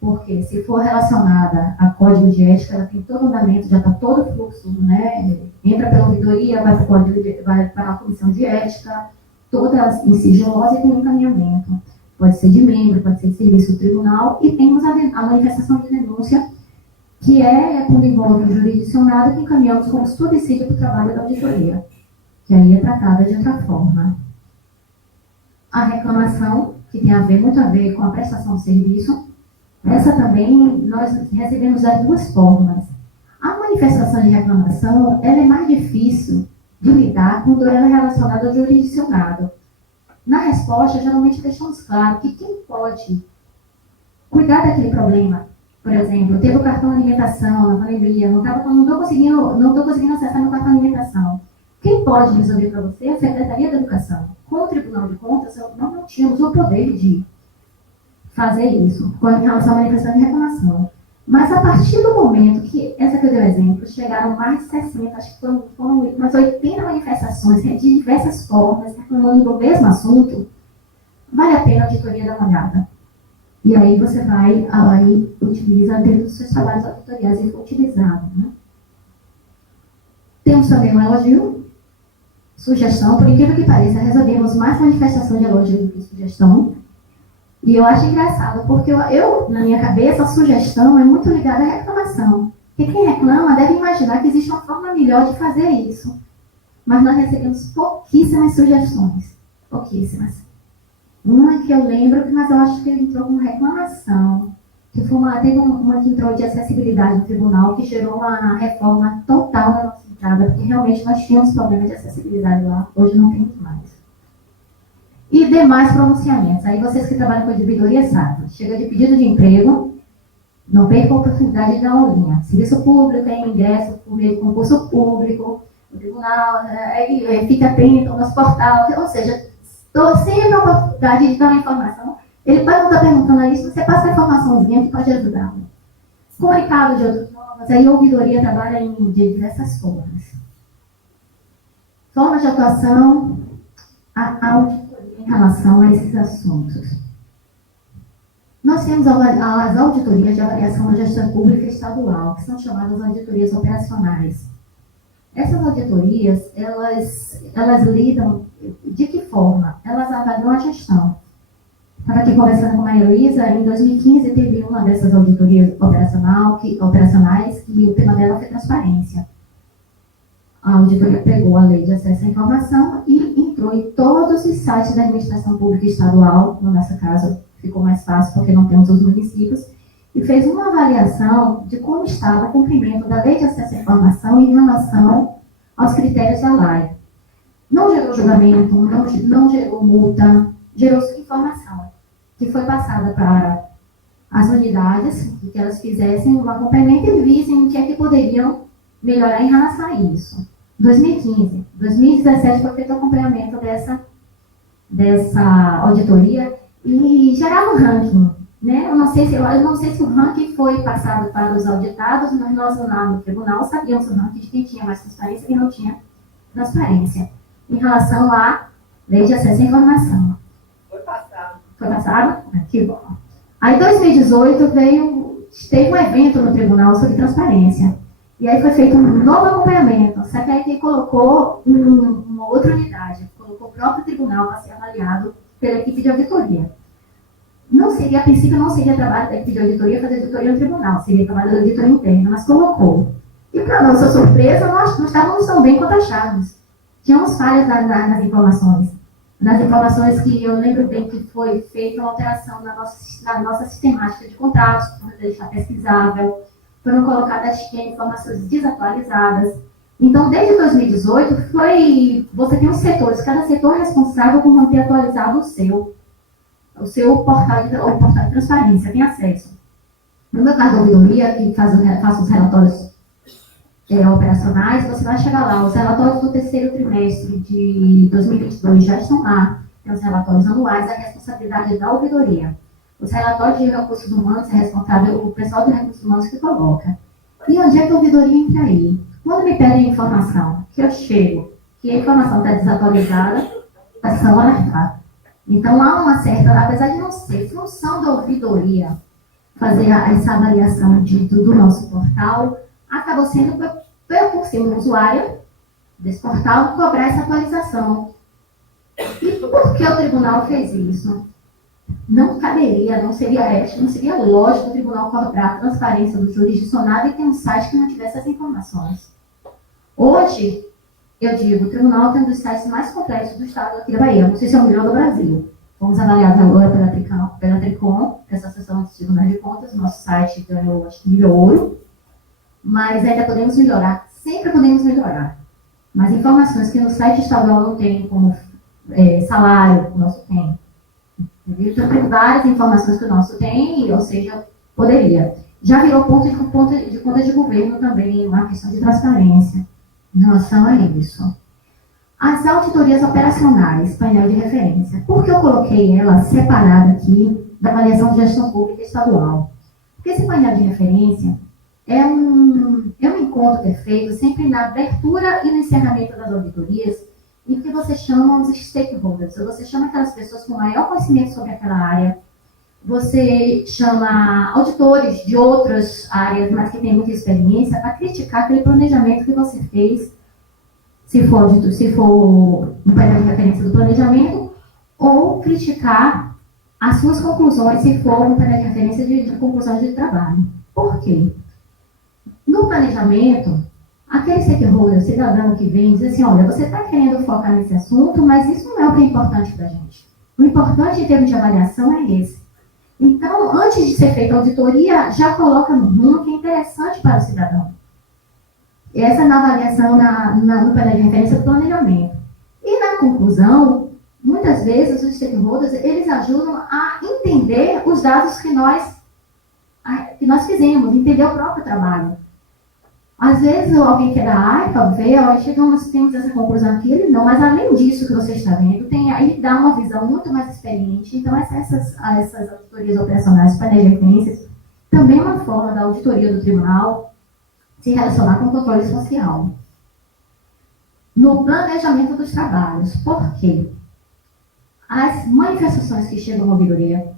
porque se for relacionada a código de ética, ela tem todo o andamento, já está todo o fluxo, né? Entra pela ouvidoria, vai para a comissão de ética, toda em sigilosa e tem um encaminhamento. Pode ser de membro, pode ser de serviço do tribunal, e temos a manifestação de denúncia, que é quando envolve o jurisdicionado, que encaminhamos como subsídio para o trabalho da auditoria, que aí é tratada de outra forma. A reclamação, que tem muito a ver com a prestação de serviço, essa também nós recebemos das duas formas. A manifestação de reclamação, ela é mais difícil de lidar quando ela é relacionada ao jurisdicionado. Na resposta, geralmente deixamos claro que quem pode cuidar daquele problema, por exemplo, teve o cartão alimentação na pandemia, não estou conseguindo acessar meu cartão alimentação. Quem pode resolver para você é a Secretaria da Educação. Com o Tribunal de Contas, nós não tínhamos o poder de fazer isso, com relação à manifestação de reclamação. Mas a partir do momento que, essa que eu dei o exemplo, chegaram mais de 60, acho que foram umas 80 manifestações de diversas formas, reclamando do mesmo assunto, vale a pena a auditoria dar uma olhada. E aí você vai, utiliza dentro dos seus trabalhos auditoriais e foi utilizado. Né? Temos também um elogio, sugestão, por incrível que pareça, resolvemos mais manifestação de elogio do que sugestão. E eu acho engraçado, porque na minha cabeça, a sugestão é muito ligada à reclamação. Porque quem reclama deve imaginar que existe uma forma melhor de fazer isso. Mas nós recebemos pouquíssimas sugestões. Pouquíssimas. Uma que eu lembro, mas eu acho que ele entrou com reclamação. Que foi teve uma que entrou de acessibilidade no tribunal, que gerou uma reforma total na nossa entrada, porque realmente nós tínhamos problemas de acessibilidade lá. Hoje não temos mais. E demais pronunciamentos. Aí vocês que trabalham com individuaria sabem. Chega de pedido de emprego, não perca a oportunidade de dar aulinha. Serviço público, ingresso por meio de concurso público, o tribunal, fica atento ao nosso portal. Ou seja, sempre a oportunidade de dar uma informação. Ele pode não estar perguntando isso, você passa a informaçãozinha que pode ajudar. Comunicado de outros normas, aí a ouvidoria trabalha de diversas formas. Formas de atuação, a auditoria em relação a esses assuntos. Nós temos as auditorias de avaliação da gestão pública estadual, que são chamadas auditorias operacionais. Essas auditorias, elas lidam de que forma? Elas avaliam a gestão. Estava aqui conversando com a Maria Luísa, em 2015 teve uma dessas auditorias operacionais que o tema dela foi transparência. A auditoria pegou a lei de acesso à informação e entrou em todos os sites da administração pública estadual, no nosso caso ficou mais fácil porque não temos os municípios, e fez uma avaliação de como estava o cumprimento da lei de acesso à informação em relação aos critérios da lei. Não gerou julgamento, não gerou multa, gerou informação, que foi passada para as unidades, que elas fizessem um acompanhamento e vissem o que é que poderiam melhorar em relação a isso. 2015, 2017 foi feito o acompanhamento dessa auditoria e gerava um ranking. Né? Eu não sei se o ranking foi passado para os auditados, mas nós lá no tribunal sabíamos o ranking de quem tinha mais transparência e quem não tinha transparência. Em relação à lei de acesso à informação. Foi passado? Que bom. Aí, em 2018, teve um evento no tribunal sobre transparência. E aí foi feito um novo acompanhamento. Só que aí ele colocou uma outra unidade, colocou o próprio tribunal para ser avaliado pela equipe de auditoria. A princípio não seria trabalho da equipe de auditoria fazer auditoria no tribunal, seria trabalho da auditoria interna, mas colocou. E para nossa surpresa, nós não estávamos tão bem quanto achávamos. Tínhamos falhas nas informações. Nas informações que eu lembro bem que foi feita uma alteração na nossa sistemática de contratos, para deixar pesquisável, foram colocadas informações desatualizadas. Então, desde 2018, você tem os setores, cada setor é responsável por manter atualizado o seu portal de transparência, tem acesso. No meu caso da ouvidoria, que faço os relatórios operacionais, você vai chegar lá, os relatórios do terceiro trimestre de 2022 já estão lá, tem os relatórios anuais, a responsabilidade da ouvidoria. Os relatórios de recursos humanos é responsável o pessoal de recursos humanos que coloca. E onde é que a ouvidoria entra aí? Quando me pedem informação, que eu chego, que a informação está desatualizada, são alertados. Então, há uma certa, apesar de não ser função da ouvidoria fazer essa avaliação do nosso portal, acabou sendo por ser um usuário desse portal cobrar essa atualização. E por que o tribunal fez isso? Não caberia, não seria ético, não seria lógico o tribunal cobrar a transparência do jurisdicionado e ter um site que não tivesse essas informações. Hoje, eu digo, o tribunal tem um dos sites mais complexos do estado aqui da Bahia, não sei se é o melhor do Brasil. Fomos avaliados agora pela Tricom, essa Associação dos Tribunais de Contas, nosso site ganhou, acho que, nível ouro, mas ainda podemos melhorar, sempre podemos melhorar. Mas informações que no site estadual não tem, como salário, o nosso tem. Então, tem várias informações que o nosso tem, ou seja, poderia. Já virou ponto de conta de governo também, uma questão de transparência em relação a isso. As auditorias operacionais, painel de referência. Por que eu coloquei ela separada aqui da avaliação de gestão pública estadual? Porque esse painel de referência é um encontro que é feito sempre na abertura e no encerramento das auditorias, em que você chama os stakeholders, ou você chama aquelas pessoas com maior conhecimento sobre aquela área, você chama auditores de outras áreas, mas que têm muita experiência, para criticar aquele planejamento que você fez, se for um painel de referência do planejamento, ou criticar as suas conclusões, se for um plano de referência de conclusões de trabalho. Por quê? No planejamento, aquele stakeholder, cidadão que vem, diz assim, olha, você está querendo focar nesse assunto, mas isso não é o que é importante para a gente. O importante em termos de avaliação é esse. Então, antes de ser feita a auditoria, já coloca no rumo que é interessante para o cidadão. Essa é na avaliação no plano de referência do planejamento. E na conclusão, muitas vezes os stakeholders, eles ajudam a entender os dados que nós fizemos, entender o próprio trabalho. Às vezes alguém que é da AIPA vê, nós temos essa conclusão aqui, ele não, mas além disso que você está vendo, ele dá uma visão muito mais experiente. Então essas auditorias operacionais para referências também é uma forma da auditoria do tribunal se relacionar com o controle social. No planejamento dos trabalhos, por quê? As manifestações que chegam à ouvidoria,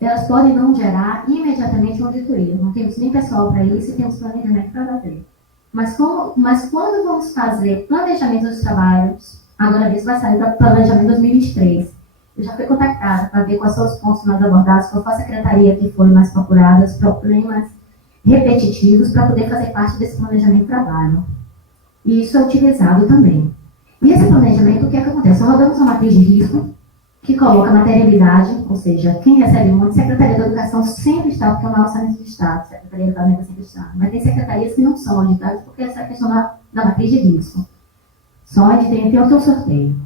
elas podem não gerar imediatamente uma auditoria. Não temos nem pessoal para isso e temos planejamento para fazer. Mas quando vamos fazer planejamento dos trabalhos, agora mesmo vai sair para planejamento 2023. Eu já fui contactada para ver quais são os pontos mais abordados, qual foi a secretaria que foi mais procurada, os problemas repetitivos, para poder fazer parte desse planejamento de trabalho. E isso é utilizado também. E esse planejamento, o que é que acontece? Nós rodamos uma matriz de risco, que coloca materialidade, ou seja, quem recebe onde, Secretaria da Educação sempre está, porque é o maior orçamento do Estado, Secretaria da Fazenda sempre está. Mas tem secretarias que não são auditadas, porque essa é a questão da matriz de risco. Só tem outro sorteio.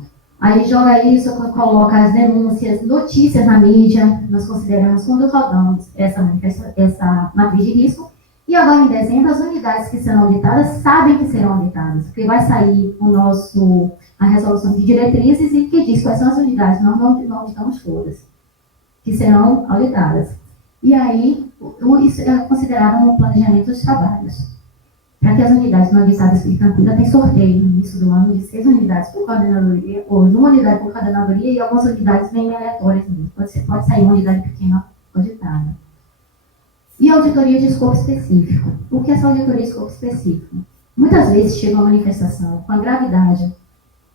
Aí joga isso, coloca as denúncias, notícias na mídia, nós consideramos quando rodamos essa matriz de risco. E agora, em dezembro, as unidades que serão auditadas sabem que serão auditadas, porque vai sair a resolução de diretrizes e que diz quais são as unidades, nós não auditamos todas, que serão auditadas. E aí, isso é considerado um planejamento dos trabalhos. Para que as unidades não auditadas fiquem tranquilas, tem sorteio no início do ano de 6 unidades por coordenadoria, ou uma unidade por coordenadoria e algumas unidades bem aleatórias mesmo. Pode sair uma unidade pequena auditada. E auditoria de escopo específico. O que é essa auditoria de escopo específico? Muitas vezes chega uma manifestação com a gravidade,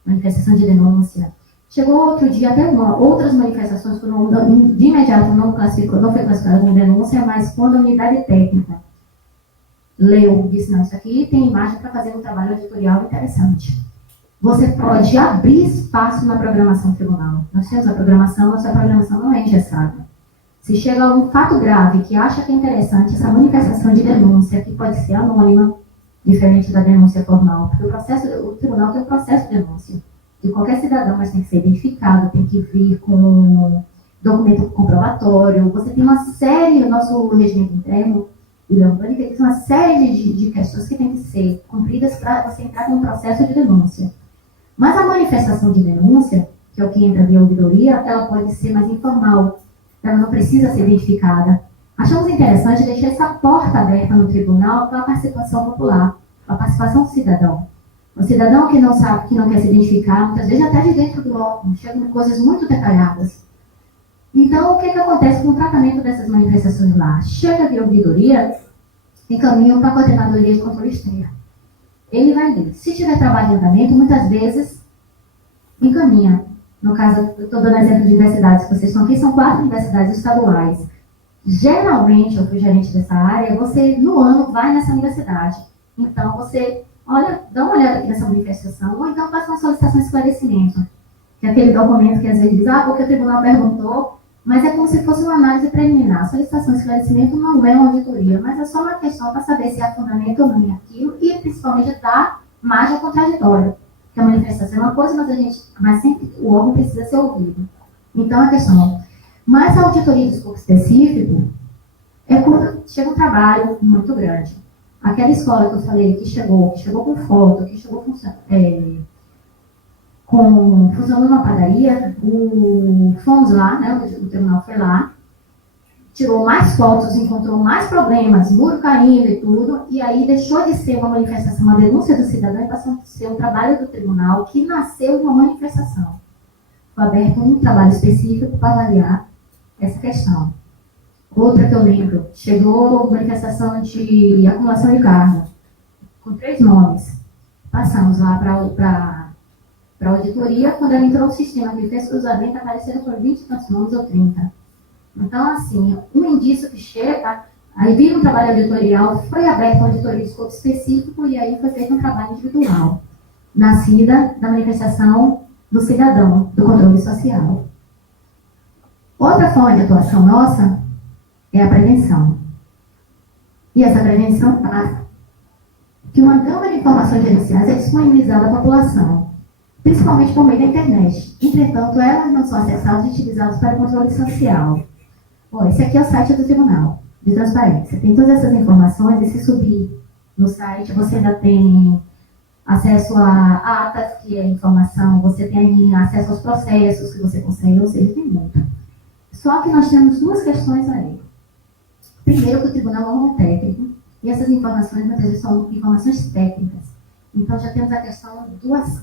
manifestação de denúncia. Chegou outro dia até outras manifestações que de imediato não foi classificada como denúncia, mas quando a unidade técnica leu, disse, não, isso aqui tem imagem para fazer um trabalho editorial interessante. Você pode abrir espaço na programação do tribunal. Nós temos a programação, nossa programação não é engessada. Se chega um fato grave que acha que é interessante, essa manifestação de denúncia, que pode ser anônima, diferente da denúncia formal, porque o tribunal tem um processo de denúncia de qualquer cidadão, mas tem que ser identificado, tem que vir com documento comprobatório. Você tem uma série, o nosso regimento interno, tem uma série de questões que tem que ser cumpridas para você entrar com um processo de denúncia. Mas a manifestação de denúncia, que é o que entra via ouvidoria, ela pode ser mais informal. Ela não precisa ser identificada. Achamos interessante deixar essa porta aberta no tribunal para a participação popular, para a participação do cidadão. O cidadão que não sabe, que não quer se identificar, muitas vezes até de dentro do órgão, chegam coisas muito detalhadas. Então, o que acontece com o tratamento dessas manifestações lá? Chega via ouvidoria, encaminham para a coordenadoria de controle externo. Ele vai ler. Se tiver trabalho em andamento, muitas vezes encaminha. No caso, eu estou dando exemplo de universidades que vocês estão aqui, são 4 universidades estaduais. Geralmente, eu fui gerente dessa área, você, no ano, vai nessa universidade. Então, você dá uma olhada aqui nessa manifestação, ou então faça uma solicitação de esclarecimento. Que é aquele documento que às vezes diz, porque o tribunal perguntou, mas é como se fosse uma análise preliminar. A solicitação de esclarecimento não é uma auditoria, mas é só uma questão para saber se há fundamento ou não em aquilo, e principalmente dar margem ao contraditório. Que a manifestação é uma coisa, mas sempre o órgão precisa ser ouvido. Então, a questão. Mas a auditoria de escopo específico é quando chega um trabalho muito grande. Aquela escola que eu falei que chegou com foto, que chegou funcionando uma padaria, fomos lá, né, o tribunal foi lá, tirou mais fotos, encontrou mais problemas, muro caindo e tudo, e aí deixou de ser uma manifestação, uma denúncia do cidadão e passou a ser um trabalho do tribunal que nasceu de uma manifestação. Foi aberto um trabalho específico para avaliar essa questão. Outra que eu lembro, chegou manifestação de acumulação de carga, com 3 nomes. Passamos lá para para a auditoria, quando ela entrou no sistema que fez cruzamento, apareceram por 20 e tantos nomes ou 30. Então, assim, um indício que chega, aí vira um trabalho auditorial, foi aberto uma auditoria de escopo específico e aí foi feito um trabalho individual, nascida da manifestação do cidadão, do controle social. Outra forma de atuação nossa é a prevenção. E essa prevenção passa que uma gama de informações gerenciais é disponibilizada à população, principalmente por meio da internet. Entretanto, elas não são acessadas e utilizadas para controle social. Bom, esse aqui é o site do Tribunal de Transparência. Tem todas essas informações, e se subir no site, você ainda tem acesso a atas, que é informação, você tem acesso aos processos que você consegue, ou seja, tem muito. Só que nós temos duas questões aí. Primeiro, que o tribunal é um técnico, e essas informações, muitas vezes, são informações técnicas. Então, já temos a questão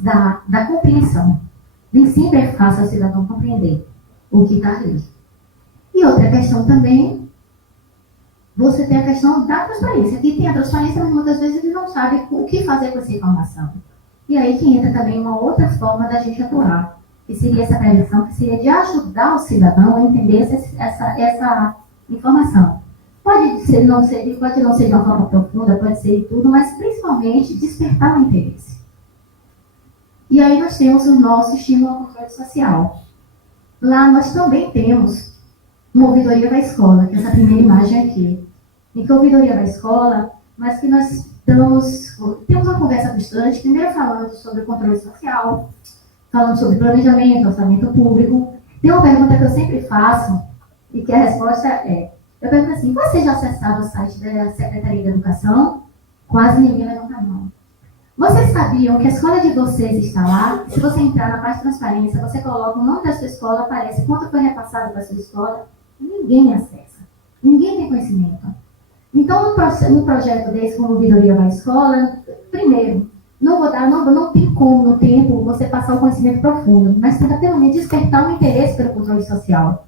da compreensão. Nem sempre é fácil ao cidadão compreender o que está ali. E outra questão também, você tem a questão da transparência. Aqui tem a transparência, mas muitas vezes ele não sabe o que fazer com essa informação. E aí que entra também uma outra forma da gente atuar, que seria essa prevenção, que seria de ajudar o cidadão a entender essa informação. Pode não ser de uma forma profunda, pode ser de tudo, mas principalmente despertar o interesse. E aí nós temos o nosso estímulo ao controle social. Lá nós também temos uma ouvidoria da escola, que é essa primeira imagem aqui. Em que a ouvidoria da escola, mas que nós temos uma conversa com o estudante, primeiro falando sobre o controle social, falando sobre planejamento, orçamento público. Tem uma pergunta que eu sempre faço, e que a resposta é, eu pergunto assim, você já acessaram o site da Secretaria da Educação? Quase ninguém levanta a mão. Vocês sabiam que a escola de vocês está lá? Se você entrar na parte de transparência, você coloca o nome da sua escola, aparece quanto foi repassado para a sua escola, ninguém acessa. Ninguém tem conhecimento. Então, no projeto desse, como ouvidoria da escola, primeiro, não tem como no tempo você passar o conhecimento profundo, mas tenta pelo menos despertar um interesse pelo controle social.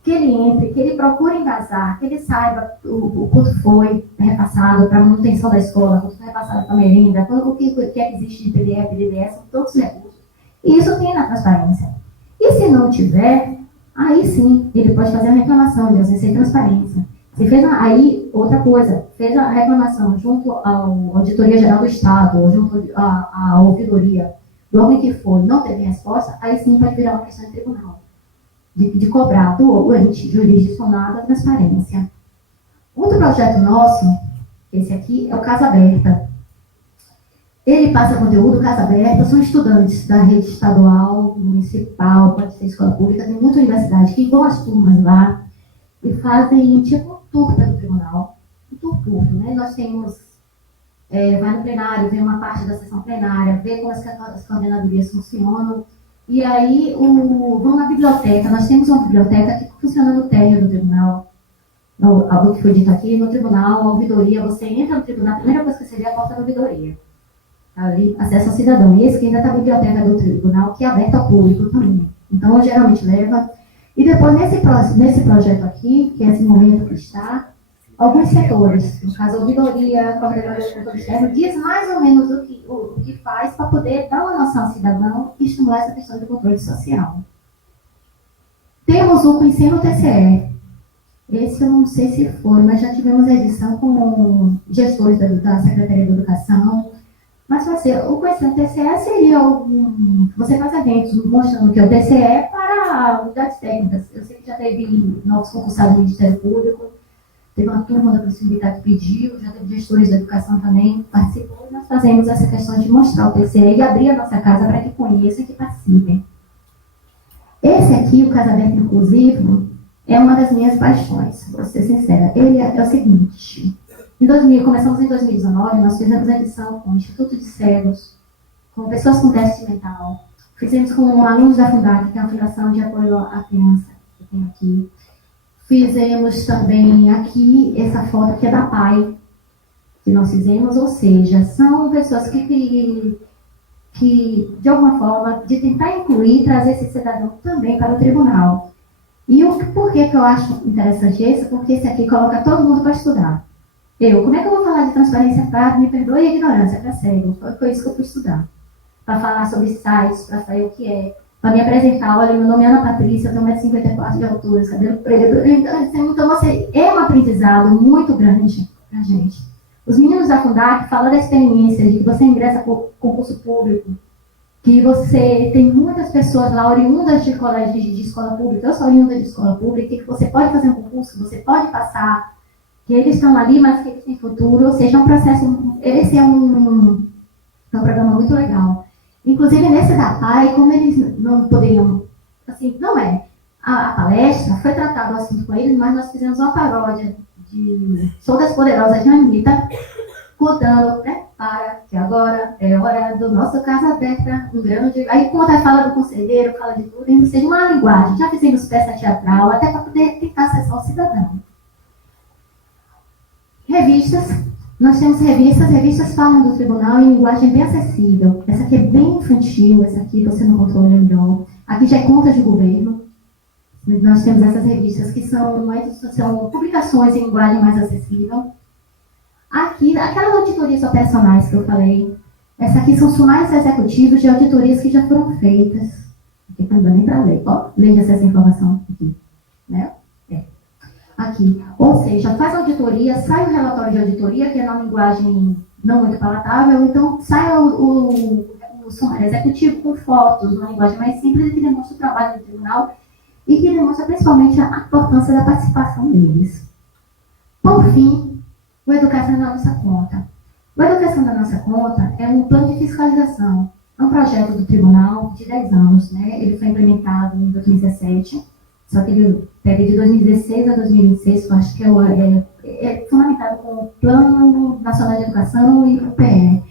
Que ele entre, que ele procure embasar, que ele saiba o quanto foi repassado para a manutenção da escola, quanto foi repassado para a merenda, o que é que existe de PDF, DDS, todos os recursos. E isso tem na transparência. E se não tiver, aí sim, ele pode fazer a reclamação de ausência de transparência. Se fez aí, outra coisa, fez a reclamação junto à Auditoria Geral do Estado, ou junto à ouvidoria do órgão que for, não teve resposta, aí sim pode virar uma questão de tribunal. De cobrar do ente jurisdicionado a transparência. Outro projeto nosso, esse aqui, é o Casa Aberta. Ele passa conteúdo, Casa Aberta, são estudantes da rede estadual, municipal, pode ser escola pública, tem muita universidade que vão às turmas lá e fazem tipo um tour pelo tribunal. Um tour curto, né? Nós temos, vai no plenário, vê uma parte da sessão plenária, vê como as coordenadorias funcionam. E aí, vão na biblioteca. Nós temos uma biblioteca que funciona no térreo do tribunal. Algo que foi dito aqui, no tribunal, a ouvidoria, você entra no tribunal, a primeira coisa que você vê é a porta da ouvidoria. Ali, acesso ao cidadão. E esse que ainda está a biblioteca do tribunal, que é aberta ao público também. Então, geralmente leva. E depois, nesse projeto aqui, que é esse momento que está, alguns setores, no caso a ouvidoria, a coordenadoria de controle externo, diz mais ou menos o que faz para poder dar uma noção ao cidadão e estimular essa questão do controle social. Temos o conhecendo o TCE. Esse eu não sei se foi, mas já tivemos a edição com gestores da Secretaria da Educação. Mas o conhecendo o TCE seria você faz eventos mostrando que é o TCE para unidades técnicas. Eu sei que já teve novos concursados do Ministério Público. Teve uma turma da Polícia que pediu, já teve gestores da educação também que participou. E nós fazemos essa questão de mostrar o TCE e abrir a nossa casa para que conheçam e que participem. Esse aqui, o Casa Aberta Inclusivo, é uma das minhas paixões, vou ser sincera. Ele é o seguinte, começamos em 2019, nós fizemos a edição com o Instituto de Cegos, com pessoas com déficit mental, fizemos com alunos da Fundac, que é a Fundação de Apoio à Criança, que tem aqui. Fizemos também aqui essa foto que é da PAI, que nós fizemos, ou seja, são pessoas que de alguma forma, de tentar incluir, trazer esse cidadão também para o tribunal. E por que eu acho interessante isso? Porque esse aqui coloca todo mundo para estudar. Como é que eu vou falar de transparência para, me perdoe a ignorância, para cego? Foi isso que eu fui estudar. para falar sobre sites, para saber o que é, para me apresentar. Olha, meu nome é Ana Patrícia, eu tenho 1,54 m de altura, cabelo preto. Então, é um aprendizado muito grande para a gente. Os meninos da Fundac falam da experiência de que você ingressa por concurso público, que você tem muitas pessoas lá oriundas de colégio de escola pública, eu sou oriunda de escola pública, que você pode fazer um concurso, que você pode passar, que eles estão ali, mas que eles têm futuro, ou seja, é um processo, esse é um programa muito legal. Inclusive, nesse da PAI, como eles não poderiam, assim, não é, a palestra foi tratado o assunto com eles, mas nós fizemos uma paródia de Show das Poderosas de Anitta, contando, prepara, que agora é hora do nosso Casa Aberta, um grande... Aí conta, fala do conselheiro, fala de tudo, e seja uma linguagem. Já fizemos peça teatral, até para poder tentar acessar o cidadão. Revistas. Nós temos revistas falam do tribunal em linguagem bem acessível. Essa aqui é bem infantil, essa aqui você não controla melhor. Aqui já é contas de governo. Nós temos essas revistas que são publicações em linguagem mais acessível. Aqui, aquelas auditorias operacionais que eu falei, essa aqui são sumários executivos de auditorias que já foram feitas. Aqui não dá nem para ler. Ó, leia essa informação aqui. Né? Aqui. Ou seja, faz auditoria, sai o relatório de auditoria, que é na linguagem não muito palatável, então sai o sumário executivo com fotos, uma linguagem mais simples, que demonstra o trabalho do tribunal e que demonstra principalmente a importância da participação deles. Por fim, o Educação da Nossa Conta. O Educação da Nossa Conta é um plano de fiscalização. É um projeto do tribunal de 10 anos, né? Ele foi implementado em 2017, só que ele pega de 2016 a 2026, que eu acho que é fundamentado com o Plano Nacional de Educação e o PE,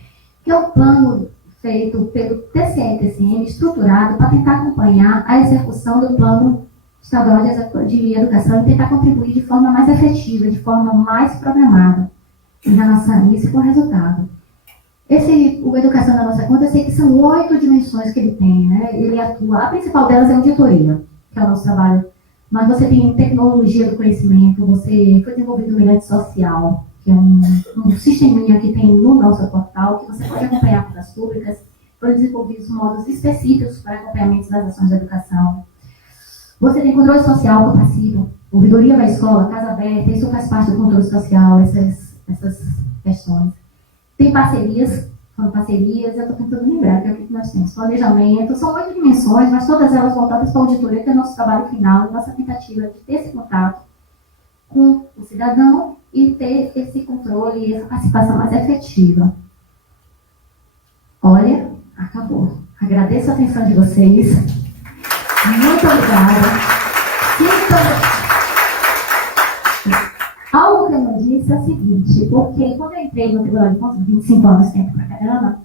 que é um plano feito pelo TCE e TCM, estruturado para tentar acompanhar a execução do Plano Estadual de Educação e tentar contribuir de forma mais efetiva, de forma mais programada em relação a isso e com resultado. O Educação da Nossa Conta, eu sei que são 8 dimensões que ele tem, né? Ele atua, a principal delas é a auditoria, que é o nosso trabalho. Mas você tem tecnologia do conhecimento, foi desenvolvido o Mirante Social, que é um sisteminha que tem no nosso portal, que você pode acompanhar contas públicas, foram desenvolvidos modos específicos para acompanhamento das ações da educação. Você tem controle social que eu participo, ouvidoria da escola, Casa Aberta, isso faz parte do controle social, essas questões. Tem parcerias, eu estou tentando lembrar que é o que nós temos. Planejamento, são 8 dimensões, mas todas elas voltadas para a auditoria, que é o nosso trabalho final, nossa tentativa de ter esse contato com o cidadão e ter esse controle e essa participação mais efetiva. Olha, acabou. Agradeço a atenção de vocês. Muito obrigada. Algo que eu não disse é o seguinte, porque quando eu entrei no Tribunal de Contas, 25 anos, tempo pra caramba,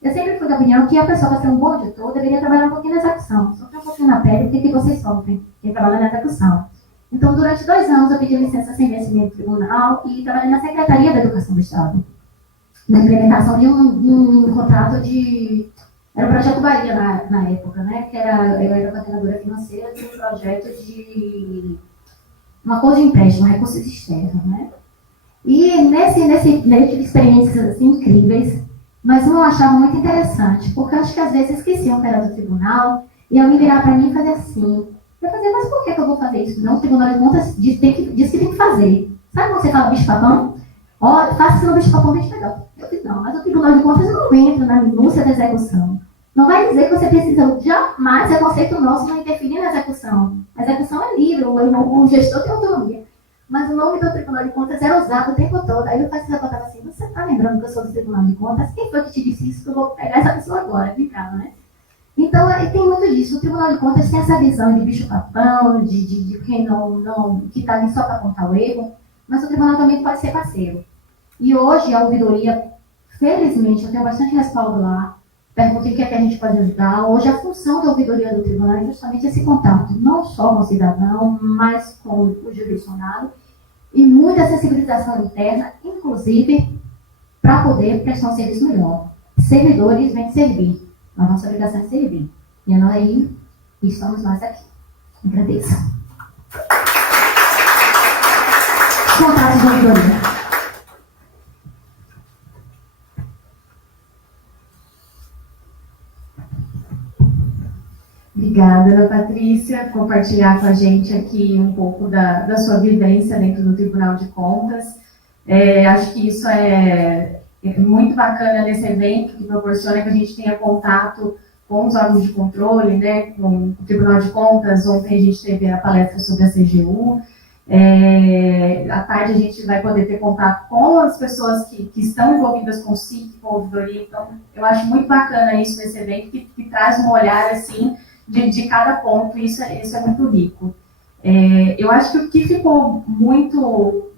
eu sempre fui da opinião que a pessoa, para ser um bom auditor, deveria trabalhar um pouquinho na execução. Sofrer um pouquinho na pele, o que vocês sofrem? Quem trabalha na execução. Então, durante 2 anos, eu pedi licença sem vencimento do tribunal e trabalhei na Secretaria da Educação do Estado, na implementação de um contrato de... Era o Projeto Bahia na época, né? Que eu era coordenadora financeira de um projeto de uma coisa de empréstimo, recursos externos, né? E nesse tive experiências assim, incríveis, mas eu achava muito interessante, porque eu acho que às vezes esqueciam que era do tribunal e alguém virar para mim e fazer assim. Eu falei, mas por que eu vou fazer isso? Não, o Tribunal de Contas diz que tem que fazer. Sabe quando você fala bicho-papão? Olha, faça seu bicho-papão bem melhor. Eu disse, não, mas o Tribunal de Contas não entra na minúcia da execução. Não vai dizer que você precisa, jamais, é conceito nosso, não interferir na execução. A execução é livre, o gestor tem autonomia. Mas o nome do Tribunal de Contas era usado o tempo todo. Aí eu falava assim, você está lembrando que eu sou do Tribunal de Contas? Quem foi que te disse isso? Que eu vou pegar essa pessoa agora, brincava, né? Então, tem muito disso. O Tribunal de Contas tem essa visão de bicho-papão, de quem que está ali só para apontar o erro, mas o tribunal também pode ser parceiro. E hoje, a ouvidoria, felizmente, eu tenho bastante respaldo lá, perguntei o que é que a gente pode ajudar. Hoje, a função da ouvidoria do tribunal é justamente esse contato, não só com o cidadão, mas com o jurisdicionado, e muita sensibilização interna, inclusive, para poder prestar um serviço melhor. Servidores vêm servir. A nossa obrigação é servir. E aí, estamos nós aqui. Agradeço. Contatos da ouvidoria. Obrigada, Ana Patrícia, por compartilhar com a gente aqui um pouco da sua vivência dentro do Tribunal de Contas. Acho que isso é muito bacana nesse evento, que proporciona que a gente tenha contato com os órgãos de controle, né, com o Tribunal de Contas. Ontem a gente teve a palestra sobre a CGU. À tarde a gente vai poder ter contato com as pessoas que estão envolvidas com o SIC, com a ouvidoria. Então, eu acho muito bacana isso nesse evento, que traz um olhar, assim, de cada ponto, e isso é muito rico. Eu acho que o que ficou muito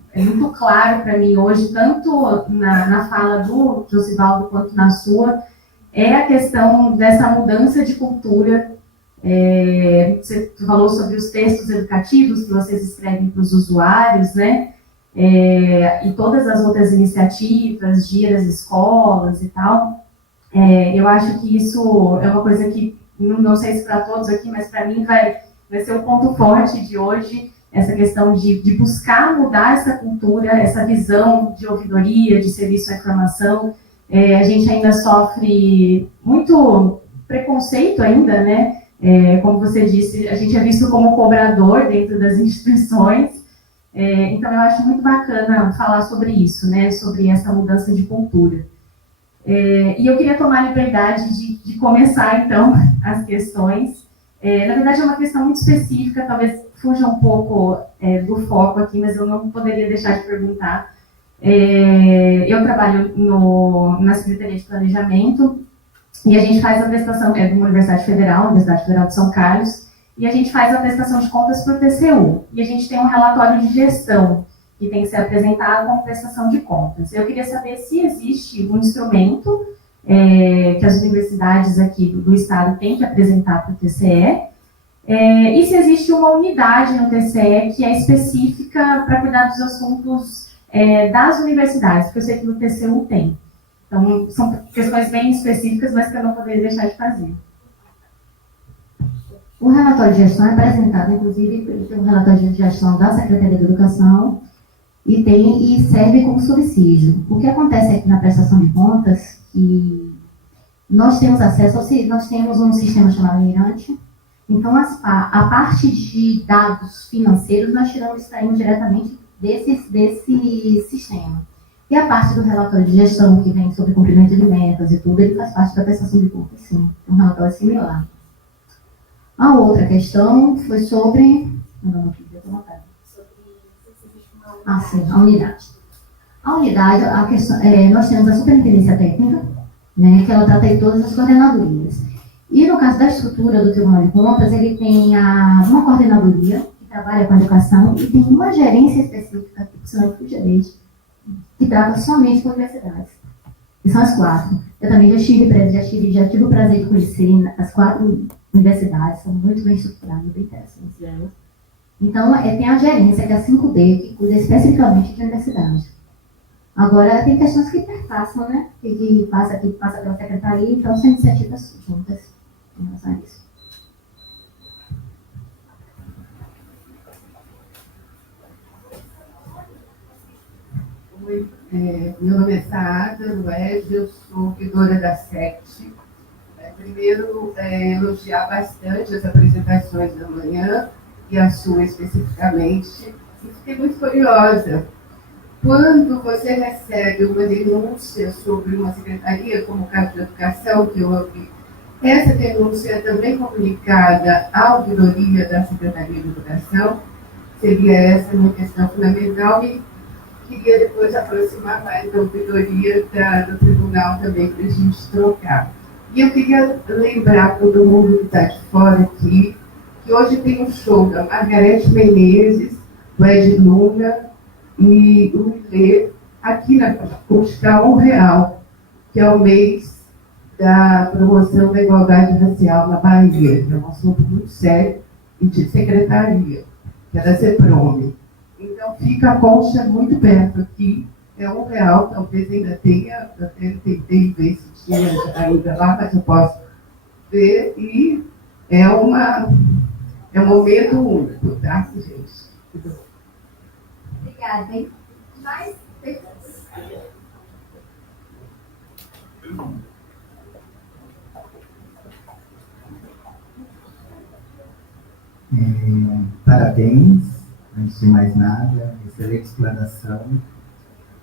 claro para mim hoje, tanto na fala do Josivaldo quanto na sua, é a questão dessa mudança de cultura. Você falou sobre os textos educativos que vocês escrevem para os usuários, né? E todas as outras iniciativas, de ir às escolas e tal. Eu acho que isso é uma coisa que, não sei se para todos aqui, mas para mim vai ser o ponto forte de hoje, essa questão de buscar mudar essa cultura, essa visão de ouvidoria, de serviço à informação. A gente ainda sofre muito preconceito ainda, né? Como você disse, a gente é visto como cobrador dentro das instituições. Então, eu acho muito bacana falar sobre isso, né? Sobre essa mudança de cultura. E eu queria tomar a liberdade de começar, então, as questões. Na verdade, é uma questão muito específica, talvez fuja um pouco do foco aqui, mas eu não poderia deixar de perguntar. Eu trabalho na Secretaria de Planejamento e a gente faz a prestação, de uma Universidade Federal de São Carlos, e a gente faz a prestação de contas para o TCU. E a gente tem um relatório de gestão que tem que ser apresentado como prestação de contas. Eu queria saber se existe um instrumento que as universidades aqui do estado têm que apresentar para o TCE, e se existe uma unidade no TCE que é específica para cuidar dos assuntos das universidades, porque eu sei que no TCU tem. Então, são questões bem específicas, mas que eu não poderia deixar de fazer. O relatório de gestão é apresentado, inclusive, tem um relatório de gestão da Secretaria de Educação e serve como subsídio. O que acontece aqui na prestação de contas, que nós temos acesso nós temos um sistema chamado Mirante. Então, a parte de dados financeiros nós extraímos diretamente desse sistema. E a parte do relatório de gestão, que vem sobre cumprimento de metas e tudo, ele faz parte da prestação de contas, sim. Um relatório similar. A outra questão foi sobre... sim, a unidade. A unidade, nós temos a superintendência técnica, né, que ela trata de todas as coordenadorias. E no caso da estrutura do Tribunal de Contas, ele tem uma coordenadoria que trabalha com a educação e tem uma gerência específica, que funciona por direito, que trata somente com universidades. E são as 4. Eu também já tive o prazer de conhecer as 4 universidades, são muito bem estruturadas, bem interessantes elas. Então, tem a gerência, que é a 5D, que cuida especificamente de universidade. Agora, tem questões que perpassam, né? Que passa pela secretaria, então são iniciativas juntas em relação a isso. Oi, meu nome é Saada Luez, eu sou ouvidora da SECT. Primeiro, elogiar bastante as apresentações da manhã e a sua especificamente. E fiquei muito curiosa. Quando você recebe uma denúncia sobre uma secretaria, como o caso de educação que eu ouvi, essa denúncia é também comunicada à ouvidoria da Secretaria de Educação? Seria essa uma questão fundamental e queria depois aproximar mais da ouvidoria do tribunal também para a gente trocar. E eu queria lembrar todo mundo que está de fora aqui, que hoje tem um show da Margarete Menezes, do Ed Luna e o Milê, aqui na Constituição Real, que é o mês da promoção da igualdade racial na Bahia, que é um assunto muito sério e de secretaria, que é da CEPROME. Então, fica a Concha muito perto aqui, é R$1, talvez ainda tenha, eu até tentei ver se tinha ainda lá, mas eu posso ver, e é um momento único, tá, gente? Obrigada, hein? Mais perguntas? Parabéns, antes de mais nada, excelente explanação.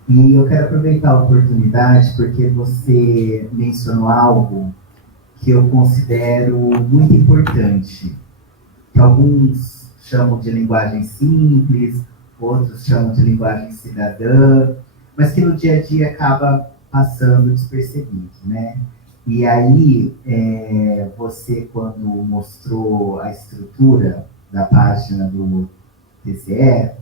E eu quero aproveitar a oportunidade porque você mencionou algo que eu considero muito importante, que alguns chamam de linguagem simples, outros chamam de linguagem cidadã, mas que no dia a dia acaba passando despercebido, né? E aí, você, quando mostrou a estrutura da página do TCE,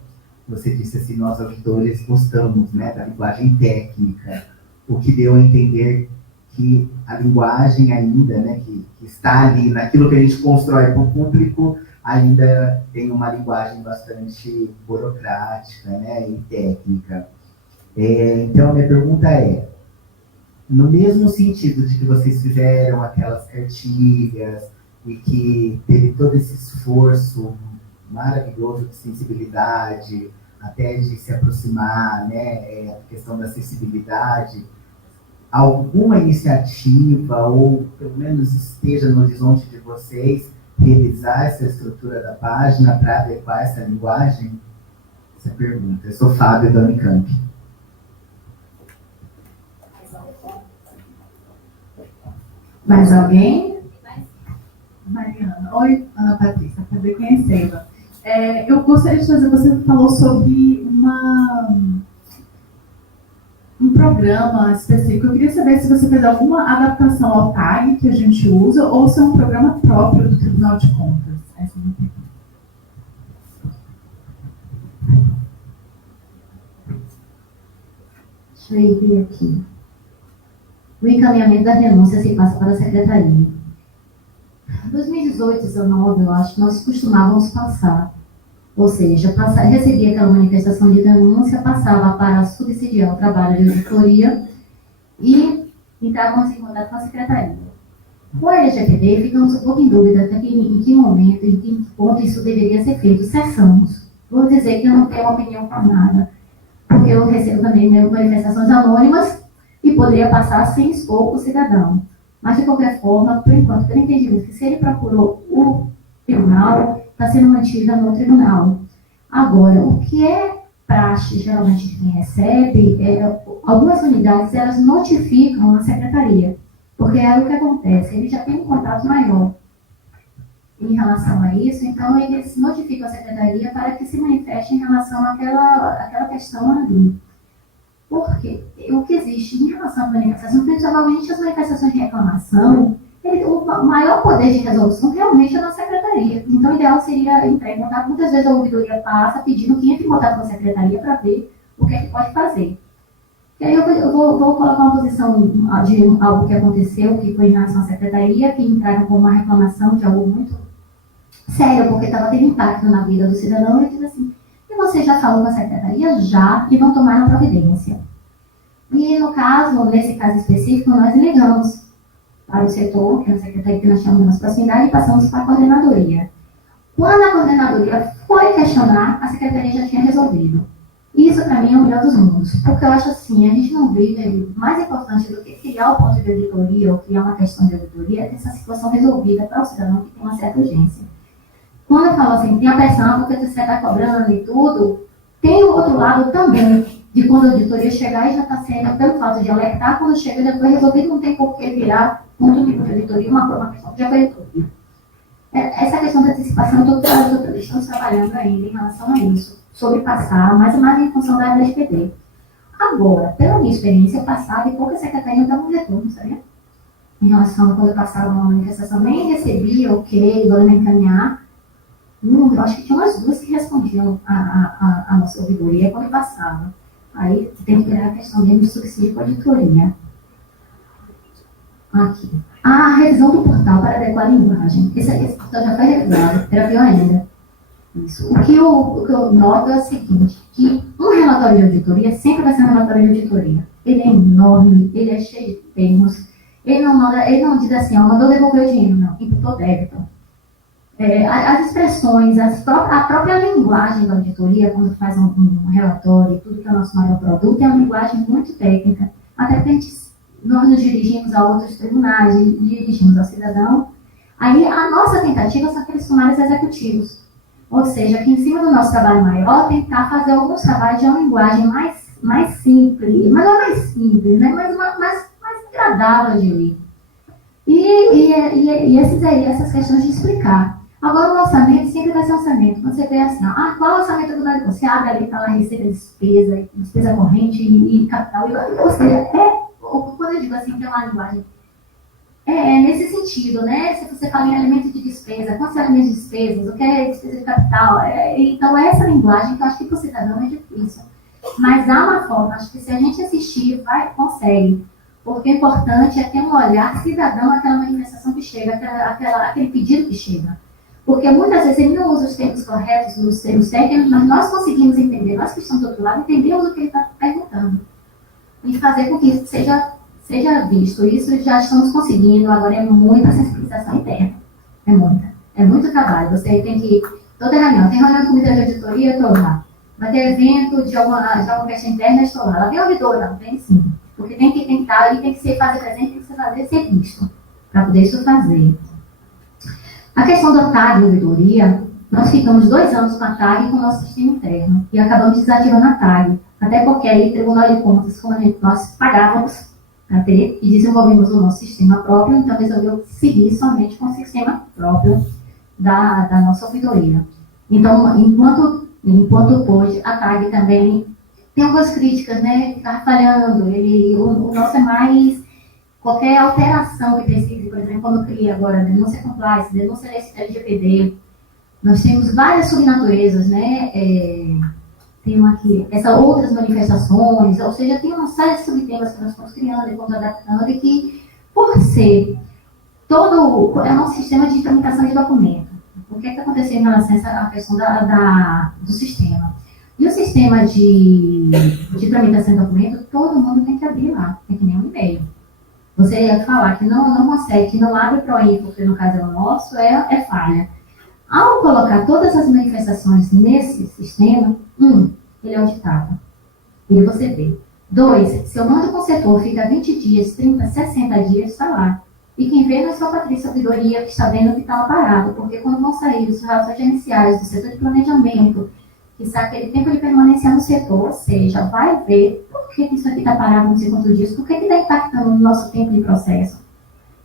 você disse assim, nós auditores gostamos, né, da linguagem técnica, o que deu a entender que a linguagem ainda, né, que está ali, naquilo que a gente constrói para o público, ainda tem uma linguagem bastante burocrática, né, e técnica. Então, a minha pergunta é, no mesmo sentido de que vocês fizeram aquelas cartilhas e que teve todo esse esforço maravilhoso de sensibilidade, até de se aproximar, né, a questão da acessibilidade, alguma iniciativa, ou pelo menos esteja no horizonte de vocês, revisar essa estrutura da página para adequar essa linguagem? Essa pergunta. Eu sou Fábio da Unicamp. Mais alguém? Mariana. Oi, Ana Patrícia, prazer conhecê-la. Eu gostaria de fazer, você falou sobre um programa específico. Eu queria saber se você fez alguma adaptação ao TAG que a gente usa ou se é um programa próprio do Tribunal de Contas. Essa é a minha pergunta. Deixa eu ver aqui. O encaminhamento da denúncia se passa para a Secretaria. Em 2018, 2019, eu acho que nós costumávamos passar. Ou seja, recebia aquela manifestação de denúncia, passava para subsidiar o trabalho de auditoria e entrávamos em contato com a Secretaria. Com a LGPD, ficamos um pouco em dúvida até em que momento, em que ponto isso deveria ser feito. Cessamos. Vou dizer que eu não tenho uma opinião formada, porque eu recebo também manifestações anônimas e poderia passar sem expor o cidadão. Mas, de qualquer forma, por enquanto, pelo entendimento que se ele procurou o tribunal, está sendo mantida no tribunal. Agora, o que é praxe, geralmente, de quem recebe, algumas unidades, elas notificam a secretaria, porque é o que acontece, ele já tem um contato maior em relação a isso, então eles notificam a secretaria para que se manifeste em relação àquela questão ali. Porque o que existe em relação à manifestação, principalmente as manifestações de reclamação, o maior poder de resolução realmente é na secretaria. Então, o ideal seria entrar em contato. Muitas vezes a ouvidoria passa pedindo que entre em contato com a secretaria para ver o que é que pode fazer. E aí eu vou colocar uma posição de algo que aconteceu, que foi em relação à secretaria, que entraram com uma reclamação de algo muito sério, porque estava tendo impacto na vida do cidadão, e diz assim, e você já falou com a secretaria? Já, e não tomaram providência. E no caso, nesse caso específico, nós ligamos para o setor, que é a secretaria que nós chamamos de proximidade, e passamos para a coordenadoria. Quando a coordenadoria foi questionar, a secretaria já tinha resolvido. Isso, para mim, é o melhor dos mundos, porque eu acho assim, a gente não vive, mais importante do que criar o ponto de auditoria ou criar uma questão de auditoria, é ter essa situação resolvida para o cidadão que tem uma certa urgência. Quando eu falo assim, tem a pressão porque você está cobrando e tudo, tem o outro lado também, de quando a auditoria chegar e já está sendo, pelo fato de alertar, quando chega já foi resolvido, não tem por que virar ponto de auditoria, uma questão que já foi resolvida. Essa questão da antecipação, estamos trabalhando ainda em relação a isso, sobre passar, mas mais em função da LGPD. Agora, pela minha experiência, eu passava e pouca secretaria não dava um retorno, sabia? Em relação a quando eu passava uma manifestação, nem recebia, ok, vamos encaminhar. Eu acho que tinha umas duas que respondiam a nossa ouvidoria quando eu passava. Aí tem que virar a questão de subsídio com a auditoria. Aqui. A revisão do portal para adequar a linguagem. Esse portal já foi revisado, era pior ainda. Isso. O que eu noto é o seguinte, que um relatório de auditoria sempre vai ser um relatório de auditoria. Ele é enorme, ele é cheio de termos, ele não diz assim, mandou devolver o dinheiro, não, imputou débito. As expressões, a própria linguagem da auditoria, quando faz um relatório, tudo que é o nosso maior produto, é uma linguagem muito técnica, até porque nós nos dirigimos a outros tribunais, dirigimos ao cidadão. Aí a nossa tentativa são aqueles sumários executivos. Ou seja, que em cima do nosso trabalho maior, tentar fazer alguns trabalhos de uma linguagem mais simples, mas não é mais simples, né? Mas mais agradável de ler. E essas questões de explicar. Agora, o orçamento sempre vai ser orçamento. Quando você vê assim, qual é o orçamento do Brasil? Você abre ali, está lá receita, despesa corrente e capital. Ou seja, quando eu digo assim, que é uma linguagem, é nesse sentido, né? Se você fala em elemento de despesa, quantos elementos de despesas, o que é despesa de capital? Então, essa linguagem que eu acho que para o cidadão é difícil. Mas há uma forma, acho que se a gente assistir, consegue. Porque o importante é ter um olhar cidadão àquela manifestação que chega, aquele pedido que chega. Porque muitas vezes ele não usa os termos corretos, os termos técnicos, mas nós conseguimos entender, nós que estamos do outro lado, entendemos o que ele está perguntando. E fazer com que isso seja visto. Isso já estamos conseguindo, agora é muita sensibilização interna. É muita. É muito trabalho. Você tem que ir, toda reunião, tem reunião do comitê de auditoria, estou lá. Vai ter evento de alguma questão interna, estou lá. Ela vem auditora, não tem sim. Porque tem que estar ali, tem que ser fazer presente, tem que ser visto, para poder isso fazer. A questão da TAG, auditoria, nós ficamos 2 anos com a TAG e com o nosso sistema interno, e acabamos desativando a TAG, até porque aí o Tribunal de Contas, como nós pagávamos para ter, e desenvolvemos o nosso sistema próprio, então resolveu seguir somente com o sistema próprio da nossa auditoria. Então, enquanto pôde, a TAG também tem algumas críticas, né? Ficar falhando, o nosso é mais qualquer alteração que precise, por exemplo, quando cria agora denúncia compliance, denúncia LGPD, nós temos várias subnaturezas, né? Tem aqui, essas outras manifestações, ou seja, tem uma série de subtemas que nós estamos criando e estamos adaptando, e que, por ser é um sistema de tramitação de documento. O que está acontecendo em relação à questão do sistema? E o sistema de tramitação de documento, todo mundo tem que abrir lá, é que nem um e-mail. Você ia falar que não consegue, que não abre para o info, que no caso é o nosso, é falha. Ao colocar todas as manifestações nesse sistema, ele é auditado. E você vê. 2, se eu mando com o setor, fica 20 dias, 30, 60 dias, está lá. E quem vê não é só a Patrícia Ouvidoria que está vendo que está lá parado, porque quando vão sair os relatórios gerenciais do setor de planejamento, que sabe aquele tempo de permanência no setor, ou seja, vai ver por que isso aqui está parado não sei quantos dias, por que está impactando no nosso tempo de processo.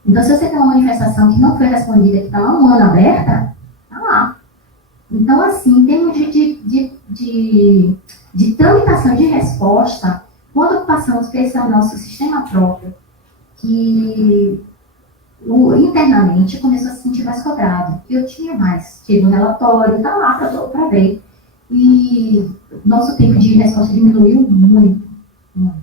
Então, se você tem uma manifestação que não foi respondida, que está lá 1 ano aberta, está lá. Então, assim, em termos de tramitação de resposta, quando passamos para esse nosso sistema próprio, que internamente começou a se sentir mais cobrado. Eu tinha mais, tive um relatório, está lá para ver. E nosso tempo de resposta diminuiu muito, muito.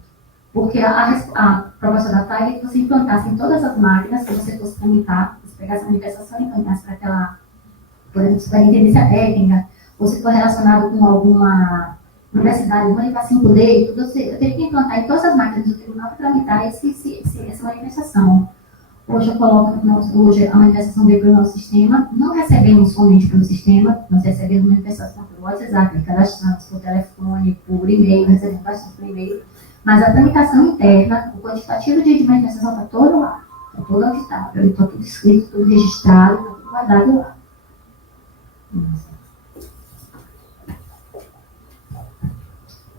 Porque a proposta da TAG é que você implantasse em todas as máquinas, que você fosse tramitar, você pegasse a manifestação e implantasse para aquela, por exemplo, se for entendência técnica, ou se for relacionado com alguma universidade, uma 5D, tudo, eu teria que implantar em todas as máquinas do tribunal para tramitar essa manifestação. Hoje eu coloco, hoje a manifestação veio para o nosso sistema, não recebemos somente pelo sistema, nós recebemos manifestação pelo WhatsApp, cadastramos por telefone, por e-mail, recebemos bastante por e-mail, mas a tramitação interna, o quantitativo de manifestação está todo lá, está todo auditável, está tudo escrito, tudo registrado, está tudo guardado lá.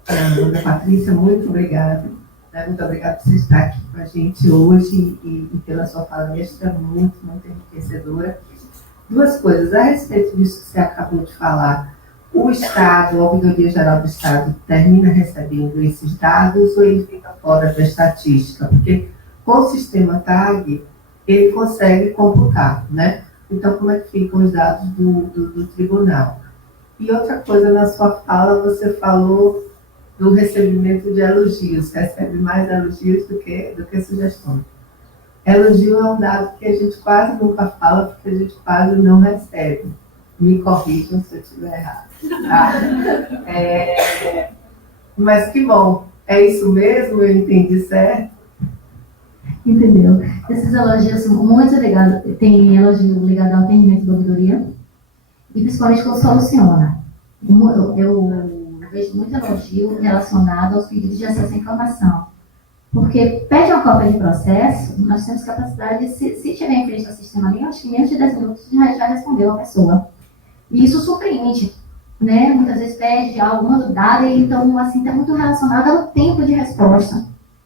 Ana Patrícia, muito obrigada. Muito obrigada por você estar aqui com a gente hoje e pela sua palestra, muito, muito enriquecedora. 2 coisas. A respeito disso que você acabou de falar, o Estado, a Ouvidoria Geral do Estado, termina recebendo esses dados ou ele fica fora da estatística? Porque com o sistema TAG, ele consegue computar, né? Então, como é que ficam os dados do tribunal? E outra coisa, na sua fala, você falou do recebimento de elogios, recebe mais elogios do que sugestões. Elogio é um dado que a gente quase nunca fala, porque a gente quase não recebe. Me corrijam se eu estiver errado. Tá? Mas que bom, é isso mesmo? Eu entendi certo? Entendeu? Esses elogios são muito ligados, tem elogio ligado ao atendimento da ouvidoria, e principalmente quando soluciona. Eu vejo muito elogio relacionado aos pedidos de acesso à informação. Porque pede uma cópia de processo, nós temos capacidade de, se tiver em frente ao sistema ali, acho que em menos de 10 minutos já respondeu a pessoa. E isso surpreende, né? Muitas vezes pede algo, manda dado, e então, assim, está muito relacionado ao tempo de resposta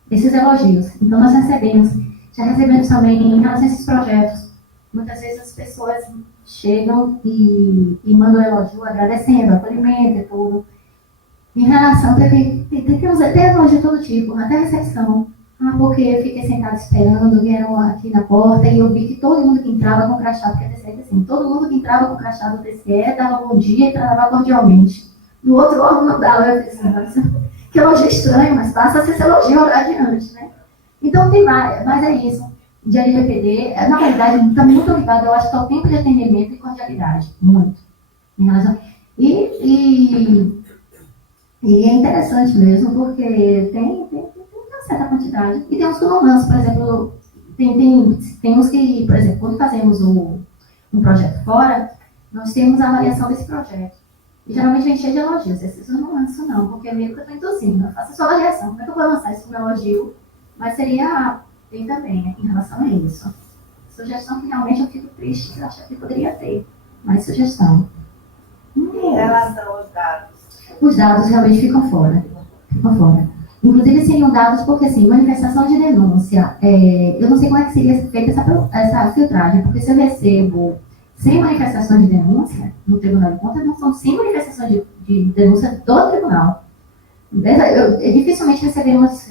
desses elogios. Então, nós já recebemos também em relação a esses projetos. Muitas vezes as pessoas chegam e mandam elogio, agradecendo, acolhimento e tudo. Em relação, temos até elogio de todo tipo, até recepção. Porque eu fiquei sentada esperando, vieram aqui na porta e eu vi que todo mundo que entrava com crachá, porque a TCE assim, todo mundo que entrava com crachá do TCE dava bom dia e tratava cordialmente. No outro órgão não dava, eu disse, nossa, que elogio estranho, mas passa a ser esse elogio adiante, né? Então tem várias, mas é isso. De LGPD, na verdade, está muito ligado, eu acho que ao tempo de atendimento e cordialidade, muito. Em relação... E é interessante mesmo, porque tem uma certa quantidade. E tem uns que não lançam, por exemplo, tem uns que, por exemplo, quando fazemos um projeto fora, nós temos a avaliação desse projeto. E geralmente vem cheio de elogios. Esses eu não lanço não, porque é meio que eu estou induzindo. Eu faço a sua avaliação. Como é que eu vou lançar isso como elogio? Mas tem também, né, em relação a isso. Sugestão que realmente eu fico triste, que eu acho que poderia ter. Mais sugestão. Em relação aos dados. Os dados realmente ficam fora. Inclusive seriam dados porque, assim, manifestação de denúncia, eu não sei como é que seria feita essa filtragem, porque se eu recebo 100 manifestações de denúncia no Tribunal de Contas, não são 100 manifestações de denúncia do Tribunal. Dificilmente recebemos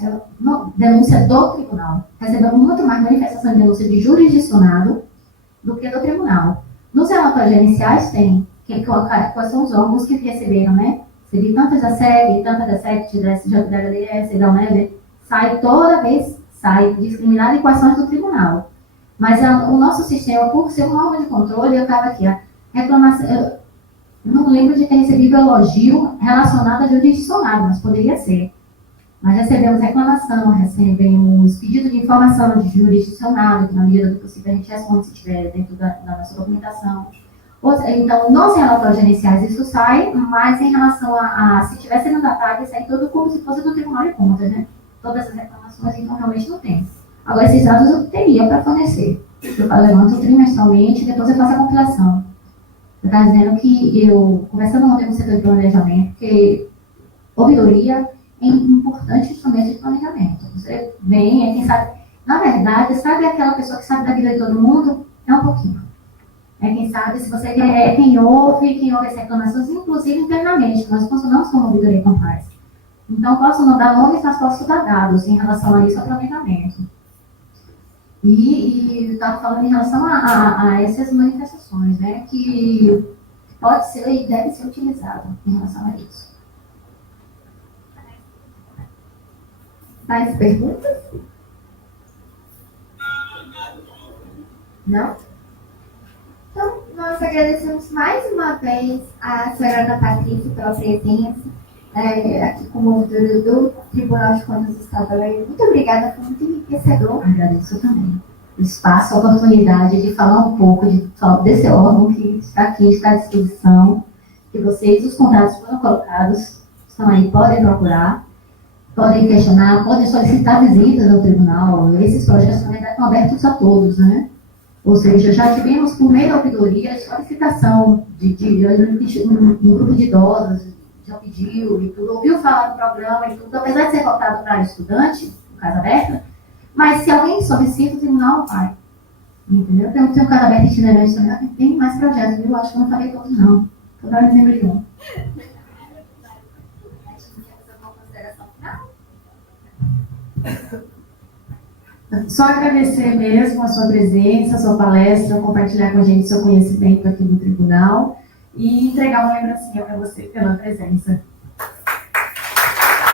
denúncia do Tribunal. Recebemos muito mais manifestação de denúncia de jurisdicionado do que do Tribunal. Nos relatórios gerenciais tem quais são os órgãos que receberam, né? Recebi tantas da SEG, tantas da SECT, da SJHDS, da UNED, toda vez sai discriminado em quais do Tribunal. Mas o nosso sistema, por ser um órgão de controle, eu estava aqui, a reclamação, eu não lembro de ter recebido elogio relacionado a jurisdicionado, mas poderia ser. Mas recebemos reclamação, recebemos pedido de informação de jurisdicionado, que na medida do possível a gente responde se estiver dentro da nossa documentação. Então, nos relatórios gerenciais isso sai, mas em relação a se tivesse sendo datado, sai tudo como se fosse do Tribunal de Contas, né? Todas essas reclamações, então, realmente não tem. Agora, esses dados eu teria para fornecer. Eu levanto trimestralmente, depois eu faço a compilação. Você está dizendo que eu, conversando ontem com o setor de planejamento, que ouvidoria é um importante instrumento de planejamento. Você vem, quem sabe, na verdade, sabe aquela pessoa que sabe da vida de todo mundo? É um pouquinho. Quem sabe, se você quer, quem ouve as reclamações, inclusive internamente, nós funcionamos como ouvidoria compliance. Então, posso não dar nomes, mas posso dar dados em relação a isso, ao planejamento. E estava falando em relação a essas manifestações, né, que pode ser e deve ser utilizado em relação a isso. Mais perguntas? Não? Então, nós agradecemos mais uma vez a senhora Ana Patrícia pela presença aqui como ouvidora do Tribunal de Contas do Estado da Bahia. Muito obrigada, foi muito enriquecedor. Agradeço também o espaço, a oportunidade de falar um pouco desse órgão que está aqui, está à disposição, que vocês, os contatos foram colocados, estão aí, podem procurar, podem questionar, podem solicitar visitas ao tribunal. Esses projetos, na verdade, estão abertos a todos, né? Ou seja, já tivemos, por meio da ouvidoria, solicitação um grupo de idosos, já pediu e tudo, ouviu falar do programa e tudo, apesar de ser voltado para estudante, no caso aberta, mas se alguém solicita, o tribunal vai. Entendeu? Tem um caso aberto itinerante também, tem mais projetos, viu? Acho que eu não falei todos, não. Toda hora eu lembro de um. Só agradecer mesmo a sua presença, a sua palestra, compartilhar com a gente seu conhecimento aqui no tribunal e entregar uma lembrancinha para você pela presença.